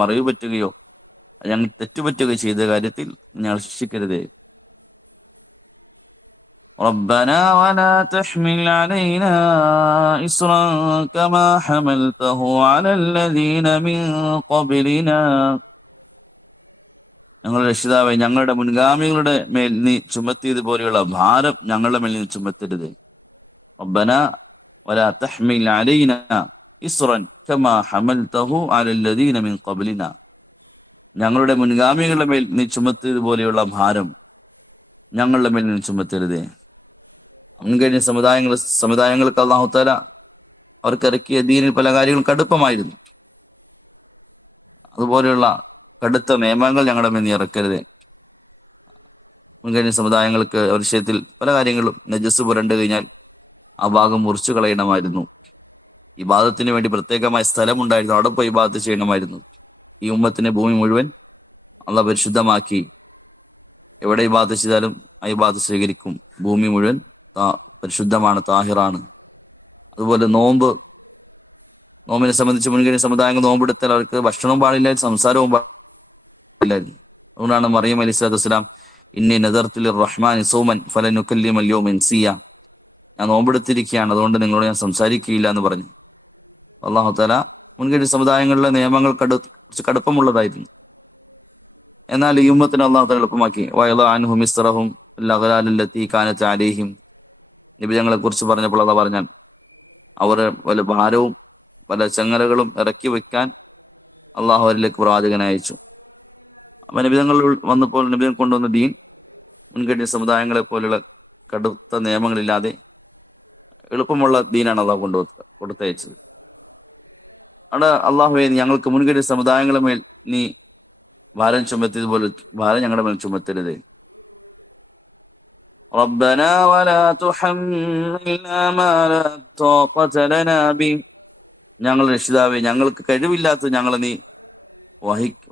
മറവി പറ്റുകയോ ഞങ്ങൾ തെറ്റുപറ്റുകയോ ചെയ്ത കാര്യത്തിൽ ഞങ്ങൾ ശിക്ഷിക്കരുതേ. റബ്ബനാ വലാ തഹ്മിൽ അലൈനാ ഇസ്റൻ കമാ ഹമൽതഹു അലല്ലദീന മിൻ ഖബ്ലിനാ. ഞങ്ങളുടെ രക്ഷിതാവേ, ഞങ്ങളുടെ മുൻഗാമികളുടെ മേൽ നീ ചുമത്തിയതുപോലെയുള്ള ഭാരം ഞങ്ങളുടെ മേൽ നീ ചുമത്തരുത്. റബ്ബനാ വലാ തഹ്മിൽ അലൈനാ ഇസ്റൻ കമാ ഹമൽതഹു അലല്ലദീന മിൻ ഖബ്ലിനാ. ഞങ്ങളുടെ മുൻഗാമികളുടെ മേൽ നീ ചുമത്തിയതുപോലെയുള്ള ഭാരം ഞങ്ങളുടെ മേൽ നീ ചുമത്തരുതേ. മുൻകഴിഞ്ഞ സമുദായങ്ങൾക്ക് അല്ലാഹു തആല അവർക്ക് ഇറക്കിയ ദീനിൽ പല കാര്യങ്ങളും കടുപ്പമായിരുന്നു. അതുപോലെയുള്ള കടുത്ത നിയമങ്ങൾ ഞങ്ങളുടെ മേൽ നീ ഇറക്കരുതേ. മുൻകഴിഞ്ഞ സമുദായങ്ങൾക്ക് ഒരു വിഷയത്തിൽ പല കാര്യങ്ങളും നജസ് പുരണ്ടു കഴിഞ്ഞാൽ ആ ഭാഗം മുറിച്ചു കളയണമായിരുന്നു. ഇബാദത്തിന് വേണ്ടി പ്രത്യേകമായ സ്ഥലമുണ്ടായിരുന്നു, അവിടെ പോയി ഇബാദത്ത് ചെയ്യണമായിരുന്നു. ഈ ഉമ്മത്തിനെ ഭൂമി മുഴുവൻ അള്ളാഹു പരിശുദ്ധമാക്കി. എവിടെ ഇബാദത്ത് ചെയ്താലും ആ ഇബാദത്ത് സ്വീകരിക്കും. ഭൂമി മുഴുവൻ പരിശുദ്ധമാണ്, താഹിറാണ്. അതുപോലെ നോമ്പിനെ സംബന്ധിച്ച് മുൻകഴിഞ്ഞ സമുദായങ്ങൾ നോമ്പെടുത്താൽ അവർക്ക് ഭക്ഷണവും പാടില്ല, സംസാരവും പാടില്ലായിരുന്നു. അതുകൊണ്ടാണ് മറിയം അലൈഹിസ്സലാത്തു വസ്സലാം ഇന്നി നദർതു ലിർറഹ്മാനി സൗമൻ ഫലനുകല്ലിമ അൽയൗമ ഇൻസിയ, ഞാൻ നോമ്പെടുത്തിരിക്കുകയാണ്, അതുകൊണ്ട് നിങ്ങളോട് ഞാൻ സംസാരിക്കുകയില്ല എന്ന് പറഞ്ഞു. അല്ലാഹു തആല മുൻകഴിഞ്ഞ സമുദായങ്ങളിലെ നിയമങ്ങൾ കുറച്ച് കടുപ്പമുള്ളതായിരുന്നു. എന്നാൽ ഈ ഉമ്മത്തിന് അല്ലാഹു തആല എളുപ്പമാക്കി. വയള അൻഹും ഇസ്റഹും ലഗലാലല്ലതി കാനത അലൈഹിം, നിബിധങ്ങളെ കുറിച്ച് പറഞ്ഞപ്പോൾ അല്ലാഹു പറഞ്ഞാൽ അവർ വല്ല ഭാരവും പല ചങ്ങലകളും ഇറക്കി വെക്കാൻ അള്ളാഹു അവരിലേക്ക് പ്രവാചകനെ അയച്ചു. അപ്പം നിബിധങ്ങൾ വന്നപ്പോൾ നിബിധം കൊണ്ടുവന്ന ദീൻ മുൻകഴിഞ്ഞ സമുദായങ്ങളെ പോലുള്ള കടുത്ത നിയമങ്ങളില്ലാതെ എളുപ്പമുള്ള ദീനാണ് അള്ളാഹു കൊടുത്തയച്ചത്. അവിടെ അള്ളാഹുവെ ഞങ്ങൾക്ക് മുൻകഴിഞ്ഞ സമുദായങ്ങളുടെ മേൽ നീ ഭാരം ചുമത്തിയതുപോലെ ഭാരം ഞങ്ങളുടെ മേൽ ചുമത്തരുത്. ربنا ولا تحملنا ما لا طاقة لنا به, ഞങ്ങളുടെ രക്ഷിതാവേ ഞങ്ങൾക്ക് കഴിവില്ലാത്ത ഞങ്ങളെ നീ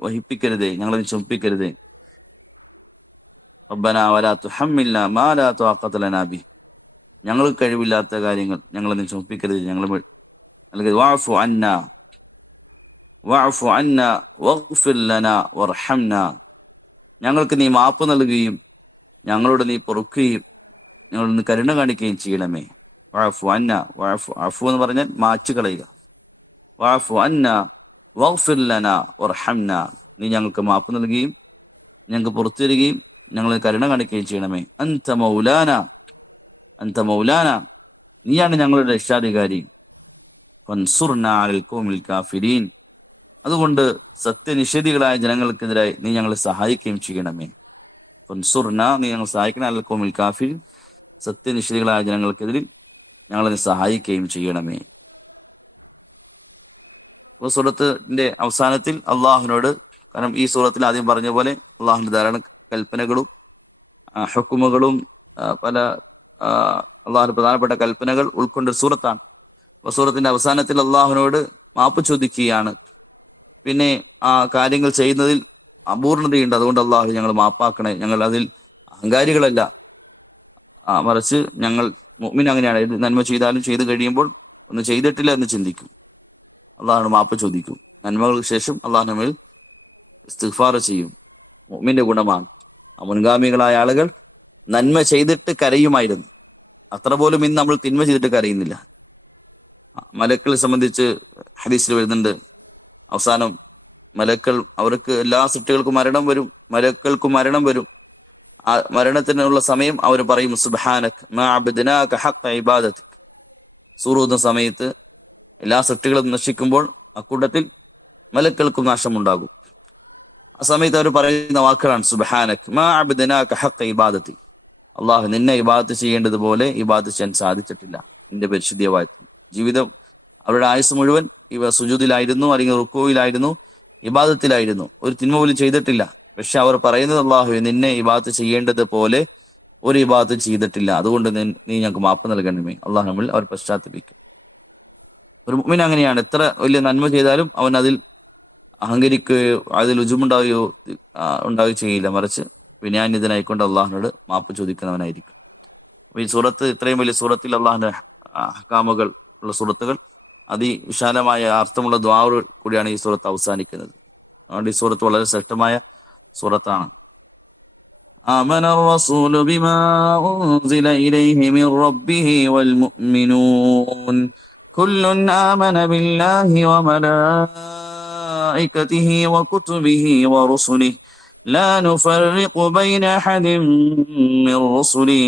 വഹിപ്പിക്കരുതേ, ഞങ്ങളെ നീ ചുമപ്പിക്കരുതേ. റബ്ബനാ വലാ തുഹമ്മിൽനാ മാ ലാ ത്വാഖത ലനാ ബി, ഞങ്ങൾക്ക് കഴിവില്ലാത്ത കാര്യങ്ങൾ ഞങ്ങളെ നീ ചുമപ്പിക്കരുത്, ഞങ്ങൾ വഅഫു അന്നാ വഗ്ഫിർ ലനാ വർഹംനാ, ഞങ്ങൾക്ക് നീ മാപ്പ് നൽകുകയും ഞങ്ങളോട് നീ പൊറുക്കുകയും ഞങ്ങളോട് നീ കരുണ കാണിക്കുകയും ചെയ്യണമേ. വഅഫു അന്നാ, അഫു എന്ന് പറഞ്ഞാൽ മാച്ചു കളയുക. വഅഫു അന്നാ വഗ്ഫിർ ലനാ വർഹംനാ, നീ ഞങ്ങൾക്ക് മാപ്പ് നൽകുകയും ഞങ്ങൾക്ക് പുറത്തു തരികയും ഞങ്ങളെ കരുണ കാണിക്കുകയും ചെയ്യണമേ. അൻത മൗലാന, നീയാണ് ഞങ്ങളുടെ രക്ഷാധികാരി. ഫൻസുർനാ അലൽ ഖൗമിൽ കാഫിരീൻ, അതുകൊണ്ട് സത്യനിഷേധികളായ ജനങ്ങൾക്കെതിരായി നീ ഞങ്ങളെ സഹായിക്കുകയും ചെയ്യണമേ. ഫൻസുർന, നീ ഞങ്ങൾ സഹായിക്കണം, അലൽ ഖൗമിൽ കാഫിരീൻ, സത്യനിഷേധികളായ ജനങ്ങൾക്കെതിരിൽ ഞങ്ങളെ സഹായിക്കുകയും ചെയ്യണമേ. അപ്പോൾ സൂറത്തിന്റെ അവസാനത്തിൽ അള്ളാഹുവിനോട്, കാരണം ഈ സൂറത്തിൽ ആദ്യം പറഞ്ഞ പോലെ അള്ളാഹുവിന്റെ ധാരാളം കൽപ്പനകളും ഹുക്കുമുകളും പല അള്ളാഹുവിന്റെ പ്രധാനപ്പെട്ട കൽപ്പനകൾ ഉൾക്കൊണ്ട സൂറത്താണ്. അപ്പോൾ സൂറത്തിന്റെ അവസാനത്തിൽ അള്ളാഹുവിനോട് മാപ്പ് ചോദിക്കുകയാണ്. പിന്നെ ആ കാര്യങ്ങൾ ചെയ്യുന്നതിൽ അപൂർണതയുണ്ട്, അതുകൊണ്ട് അള്ളാഹു ഞങ്ങൾ മാപ്പാക്കണേ, ഞങ്ങൾ അതിൽ അഹങ്കാരികളല്ല, മറിച്ച് ഞങ്ങൾ മുഅ്മിൻ അങ്ങനെയാണ്, നന്മ ചെയ്താലും ചെയ്ത് കഴിയുമ്പോൾ ഒന്ന് ചെയ്തിട്ടില്ല എന്ന് ചിന്തിക്കും, അള്ളാഹുവിനോട് മാപ്പ് ചോദിക്കും. നന്മകൾക്ക് ശേഷം അള്ളാഹു നമ്മൾ ഇസ്തിഗ്ഫാർ ചെയ്യും. മുഅ്മിന്റെ ഗുണമാണ്. മുൻഗാമികളായ ആളുകൾ നന്മ ചെയ്തിട്ട് കരയുമായിരുന്നു, അത്ര പോലും ഇന്ന് നമ്മൾ തിന്മ ചെയ്തിട്ട് കരയുന്നില്ല. മലക്കളെ സംബന്ധിച്ച് ഹദീസിൽ വരുന്നുണ്ട്, അവസാനം മലക്കൾ അവർക്ക് എല്ലാ സൃഷ്ടികൾക്കും മരണം വരും, മലക്കൾക്കും മരണം വരും. ആ മരണത്തിനുള്ള സമയം അവർ പറയും സുബ്ഹാനക മാ അബ്ദനാക ഹഖ്ഖ ഇബാദതക, സൂറൂദുന്ന സമയത്ത് എല്ലാ സൃഷ്ടികളും നശിക്കുമ്പോൾ അക്കൂട്ടത്തിൽ മലക്കൾക്കും നാശമുണ്ടാകും. ആ സമയത്ത് അവർ പറയുന്ന വാക്കുകളാണ് സുബ്ഹാനക മാ അബ്ദനാക ഹഖ്ഖ ഇബാദതി, അള്ളാഹു നിന്നെ ഇബാദത്ത് ചെയ്യേണ്ടതുപോലെ ഇബാദത്ത് ചെയ്യാൻ സാധിച്ചിട്ടില്ല നിന്റെ പരിശുദ്ധിയായി. ജീവിതം അവരുടെ ആയുസ് മുഴുവൻ ഇവ സുജൂദിലായിരുന്നു, അല്ലെങ്കിൽ റുക്കൂയിലായിരുന്നു, ഇബാദത്തിലായിരുന്നു, ഒരു തിന്മ പോലും ചെയ്തിട്ടില്ല. പക്ഷെ അവർ പറയുന്നത് അള്ളാഹു നിന്നെ ഇബാദത്ത് ചെയ്യേണ്ടത് പോലെ ഒരു ഇബാദത്ത് ചെയ്തിട്ടില്ല, അതുകൊണ്ട് നീ ഞങ്ങൾക്ക് മാപ്പ് നൽകണമേ. അള്ളാഹു നമ്മൾ അവർ പശ്ചാത്തപിക്കും. ഒരു മുഅ്മിൻ അങ്ങനെയാണ്, എത്ര വലിയ നന്മ ചെയ്താലും അവൻ അതിൽ അഹങ്കരിക്കുകയോ അതിൽ ഉജുമുണ്ടാവുകയോ ഉണ്ടാവുകയോ ചെയ്യില്ല, മറിച്ച് വിനയാന്വിതനായിക്കൊണ്ട് അള്ളാഹുനോട് മാപ്പ് ചോദിക്കുന്നവനായിരിക്കും. അപ്പോൾ ഈ സൂറത്ത്, ഇത്രയും വലിയ സൂറത്തിൽ അള്ളാഹിന്റെ അഹ്കാമുകൾ ഉള്ള സൂറത്തുകൾ, അതിവിശാലമായ അർത്ഥമുള്ള ദുആ കൂടിയാണ് ഈ സൂറത്ത് അവസാനിക്കുന്നത്. അതുകൊണ്ട് ഈ സൂറത്ത് വളരെ ശ്രേഷ്ഠമായ സൂറത്താണ്. آمن الرسول بما أنزل إليه من ربه والمؤمنون كل آمن بالله وملائكته وكتبه ورسله لا نفرق بين أحد من رسله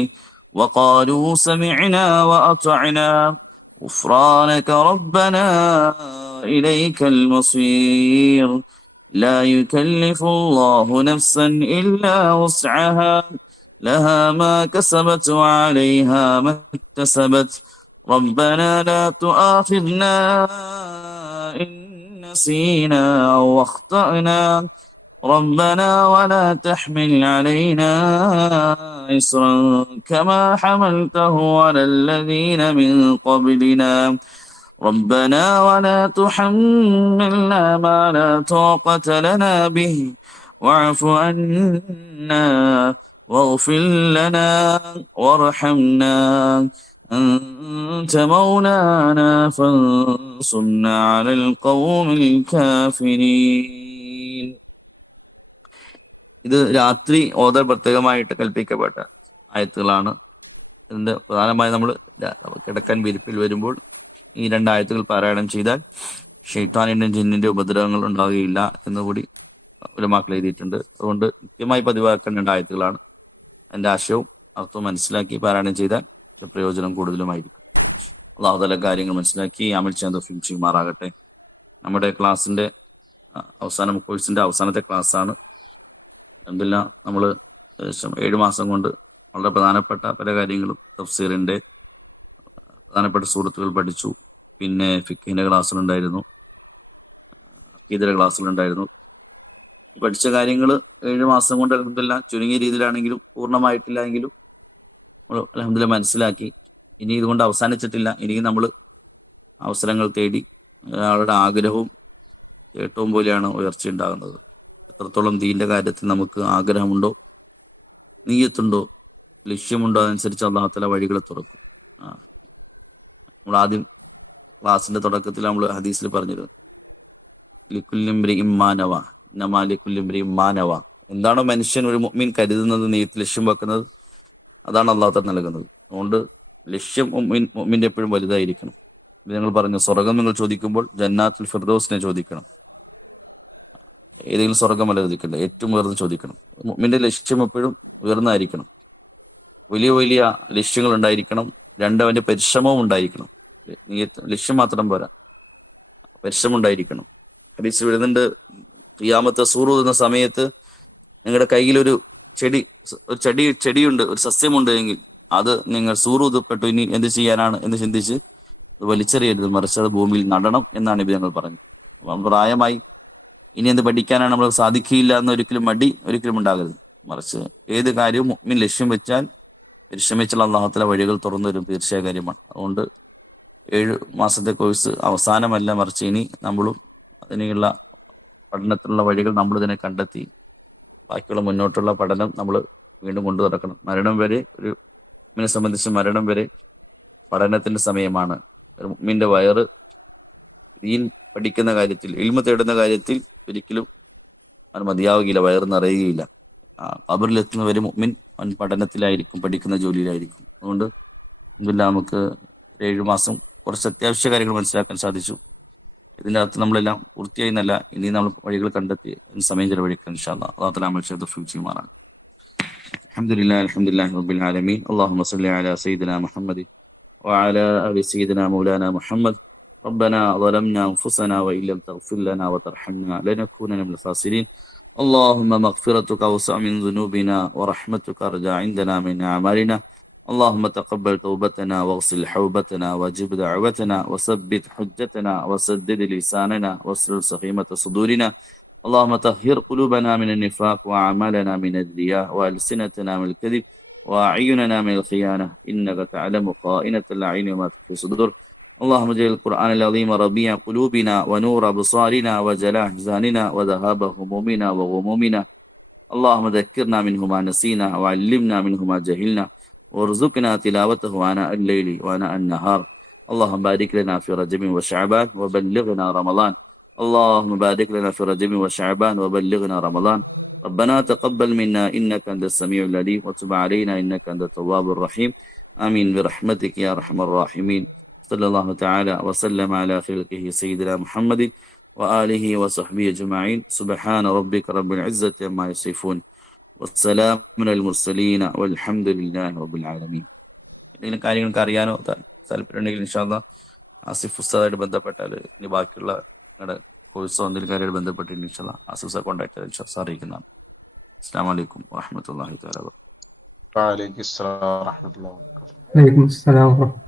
وقالوا سمعنا وأطعنا غفرانك ربنا إليك المصير لا يكلف الله نفسا إلا وسعها لها ما كسبت وعليها ما اكتسبت ربنا لا تؤاخذنا إن نسينا أو أخطأنا ربنا ولا تحمل علينا إصرا كما حملته على الذين من قبلنا ربنا ولا تحملنا ما لا طاقة لنا به واعف عنا واغفر لنا وارحمنا أنت مولانا فانصرنا على القوم الكافرين. ഇത് രാത്രി ഓതാൻ പ്രത്യേകമായിട്ട് കൽപ്പിക്കപ്പെട്ട ആയത്തുകളാണ്. ഇതിൻ്റെ പ്രധാനമായി നമ്മൾ കിടക്കാൻ വിരിപ്പിൽ വരുമ്പോൾ ഈ രണ്ടായത്തുകൾ പാരായണം ചെയ്താൽ ഷെയ്ത്താനിൻ്റെയും ജിന്നിൻ്റെ ഉപദ്രവങ്ങൾ ഉണ്ടാകുകയില്ല എന്നുകൂടി ഉലമാക്കൾ എഴുതിയിട്ടുണ്ട്. അതുകൊണ്ട് കൃത്യമായി പതിവാക്കേണ്ട രണ്ടായത്തുകളാണ്. അതിൻ്റെ ആശയവും അർത്ഥവും മനസ്സിലാക്കി പാരായണം ചെയ്താൽ പ്രയോജനം കൂടുതലുമായിരിക്കും. അള്ളാഹു തആല കാര്യങ്ങൾ മനസ്സിലാക്കി അമൽ ചെയ്യാൻ തൗഫീഖ് ചെയ്യുമാറാകട്ടെ. നമ്മുടെ ക്ലാസ്സിൻ്റെ കോഴ്സിൻ്റെ അവസാനത്തെ ക്ലാസ്സാണ്. അൽഹംദുലില്ലാ നമ്മൾ 7 മാസം കൊണ്ട് വളരെ പ്രധാനപ്പെട്ട പല കാര്യങ്ങളും തഫ്സീറിൻ്റെ പ്രധാനപ്പെട്ട സൂറത്തുകൾ പഠിച്ചു. പിന്നെ ഫിഖ്ഹിൻ്റെ ക്ലാസ്സുകളുണ്ടായിരുന്നു, ഇതര ക്ലാസ്സുകളുണ്ടായിരുന്നു. പഠിച്ച കാര്യങ്ങൾ 7 മാസം കൊണ്ട് അൽഹംദുലില്ലാ ചുരുങ്ങിയ രീതിയിലാണെങ്കിലും പൂർണ്ണമായിട്ടില്ല എങ്കിലും നമ്മൾ അൽഹംദുലില്ലാ മനസ്സിലാക്കി. ഇനി ഇതുകൊണ്ട് അവസാനിച്ചിട്ടില്ല. ഇനിയും നമ്മൾ അവസരങ്ങൾ തേടി ഒരാളുടെ ആഗ്രഹവും ഏറ്റവും പോലെയാണ് ഉയർച്ച ഉണ്ടാകുന്നത്. എത്രത്തോളം ദീൻ്റെ കാര്യത്തിൽ നമുക്ക് ആഗ്രഹമുണ്ടോ, നീയത്തുണ്ടോ, ലക്ഷ്യമുണ്ടോ, അതനുസരിച്ച് അല്ലാഹു തആല വഴികൾ തുറക്കും. നമ്മൾ ആദ്യം ക്ലാസ്സിൻ്റെ തുടക്കത്തിൽ നമ്മൾ ഹദീസിൽ പറഞ്ഞിരുന്നു, ലിക്കുല്ലി ഇംറിഇൻ മാ നവ ഇന്നമാ ലിക്കുല്ലി ഇംറിഇൻ മാ നവ. എന്താണോ മനുഷ്യൻ ഒരു മുഅ്മിൻ കരുതുന്നത്, നീയത്ത് ലക്ഷ്യം വെക്കുന്നത്, അതാണ് അല്ലാഹു തആല നൽകുന്നത്. അതുകൊണ്ട് ലക്ഷ്യം മുഅ്മിൻ്റെ എപ്പോഴും വലുതായിരിക്കണം. ഞങ്ങൾ പറഞ്ഞു, സ്വർഗം നിങ്ങൾ ചോദിക്കുമ്പോൾ ജന്നാത്തുൽ ഫിർദൗസിനെ ചോദിക്കണം. ഏതെങ്കിലും സ്വർഗമല്ല ചോദിക്കേണ്ടത്, ഏറ്റവും ഉയർന്ന് ചോദിക്കണം. മുഅ്മിൻ്റെ ലക്ഷ്യം എപ്പോഴും ഉയർന്നായിരിക്കണം. വലിയ വലിയ ലക്ഷ്യങ്ങൾ ഉണ്ടായിരിക്കണം. അവൻ്റെ പരിശ്രമവും ഉണ്ടായിരിക്കണം. ലക്ഷ്യം മാത്രം പോരാ, പരിശ്രമം ഉണ്ടായിരിക്കണം. ഹദീസ് വരുന്നുണ്ട്, ഖിയാമത്ത് സൂറൂതുന്ന സമയത്ത് നിങ്ങളുടെ കയ്യിലൊരു ചെടിയുണ്ട്, ഒരു സസ്യമുണ്ട് എങ്കിൽ അത് നിങ്ങൾ സൂറൂതപ്പെട്ടു, ഇനി എന്ത് ചെയ്യാനാണ് എന്ന് ചിന്തിച്ച് വലിച്ചെറിയരുത്, മറിച്ച് അത് ഭൂമിയിൽ നടണം എന്നാണ് നബി ഞങ്ങൾ പറഞ്ഞു. പ്രായമായി ഇനി എന്ത് പഠിക്കാനാണ്, നമ്മൾ സാധിക്കില്ല എന്ന ഒരിക്കലും ഉണ്ടാകരുത്. മറിച്ച് ഏത് കാര്യവും മുഅ്മിൻ ലക്ഷ്യം വെച്ചാൽ പരിശ്രമിച്ചാൽ അല്ലാഹു തആല വഴികൾ തുറന്നു വരും, തീർച്ചയായ കാര്യമാണ്. അതുകൊണ്ട് 7 മാസത്തെ കോഴ്സ് അവസാനമല്ല, മറിച്ച് ഇനി നമ്മളും അതിനുള്ള പഠനത്തിനുള്ള വഴികൾ നമ്മൾ തന്നെ കണ്ടെത്തി ബാക്കിയുള്ള മുന്നോട്ടുള്ള പഠനം നമ്മൾ വീണ്ടും കൊണ്ടു നടക്കണം. മരണം വരെ ഒരു മുഅ്മിനെ സംബന്ധിച്ച് മരണം വരെ പഠനത്തിൻ്റെ സമയമാണ്. ഒരു മുഅ്മിൻ്റെ വയറ് ദീൻ പഠിക്കുന്ന കാര്യത്തിൽ, ഇൽമ തേടുന്ന കാര്യത്തിൽ ഒരിക്കലും അവൻ മതിയാവുകയില്ല, വയറ് നിറയുകയില്ല. ഖബറിലെത്തുന്നവരെ മുഅ്മിൻ അവൻ പഠനത്തിലായിരിക്കും, പഠിക്കുന്ന ജോലിയിലായിരിക്കും. അതുകൊണ്ട് അൽഹംദുലില്ലാ നമുക്ക് 7 മാസം കുറച്ച് അത്യാവശ്യ കാര്യങ്ങൾ മനസ്സിലാക്കാൻ സാധിച്ചു. ഇതിൻ്റെ അകത്ത് നമ്മളെല്ലാം പൂർത്തിയായി എന്നല്ല, ഇനി നമ്മൾ വഴികൾ കണ്ടെത്തി സമയം ചിലവഴിക്കാൻ ഇൻഷാ അല്ലാഹ്. അല്ലാഹു തആല അമൽ ചെയ്ത് തൗഫീഖ് ചെയ്യുമാറാകട്ടെ. അൽഹംദുലില്ലാഹി റബ്ബിൽ ആലമീൻ. അല്ലാഹുമ്മ സ്വല്ലി അലാ സയ്യിദിനാ മുഹമ്മദ് വഅലാ ആലി സയ്യിദിനാ മൗലാനാ മുഹമ്മദ്. ربنا ظلمنا أنفسنا وإن لم تغفر لنا وترحمنا لنكونن من الخاسرين. اللهم مغفرتك أوسع من ذنوبنا ورحمتك أرجى عندنا من أعمالنا. اللهم تقبل توبتنا واغسل حوبتنا واجب دعوتنا وثبت حجتنا وسدد لساننا واسلل سخيمة صدورنا. اللهم طهر قلوبنا من النفاق وأعمالنا من الرياء وألسنتنا من الكذب وأعيننا من الخيانة إنك تعلم خائنة الأعين وما تخفي الصدور. اللهم اجعل القرآن العظيم ربيع قلوبنا ونور أبصارنا وجلاء أحزاننا وذهاب همومنا وغمومنا. اللهم ذكرنا منه ما نسينا وعلمنا منه ما جهلنا وارزقنا تلاوته آناء الليل وآناء النهار. اللهم بارك لنا في رجب وشعبان وبلغنا رمضان. اللهم بارك لنا في رجب وشعبان وبلغنا رمضان. ربنا تقبل منا إنك أنت السميع العليم وتب علينا إنك أنت التواب الرحيم. آمين برحمتك يا أرحم الراحمين. صلى الله تعالى وسلم على خلقه سيدنا محمد وآله وصحبه أجمعين. سبحان ربك رب العزة عما يصفون والسلام على المرسلين والحمد لله رب العالمين. ഇതിന് കാര്യങ്ങൾക്ക് അറിയാനോ താല്പര്യമുണ്ടെങ്കിൽ ഇൻഷാ അല്ലാഹ് ആസിഫ് ഉസ്താദായിട്ട് ബന്ധപ്പെട്ടാൽ ഇനി ബാക്കിയുള്ള കോഴ്സോ എന്തെങ്കിലും കാര്യമായിട്ട് ബന്ധപ്പെട്ട് ഇൻഷാ അല്ലാഹ് ആസിഫ് ഉസ്താദ് കോൺടാക്ട് ചെയ്താൽ ഇൻഷാ അല്ലാഹ് അറിയിക്കുന്നതാണ്. അസ്സലാമു അലൈക്കും വറഹ്മത്തുള്ളാഹി തആല വബറകാതുഹു. വഅലൈക്കും അസ്സലാം വറഹ്മത്തുള്ളാഹി വബറകാതുഹു. വലൈക്കും അസ്സലാം.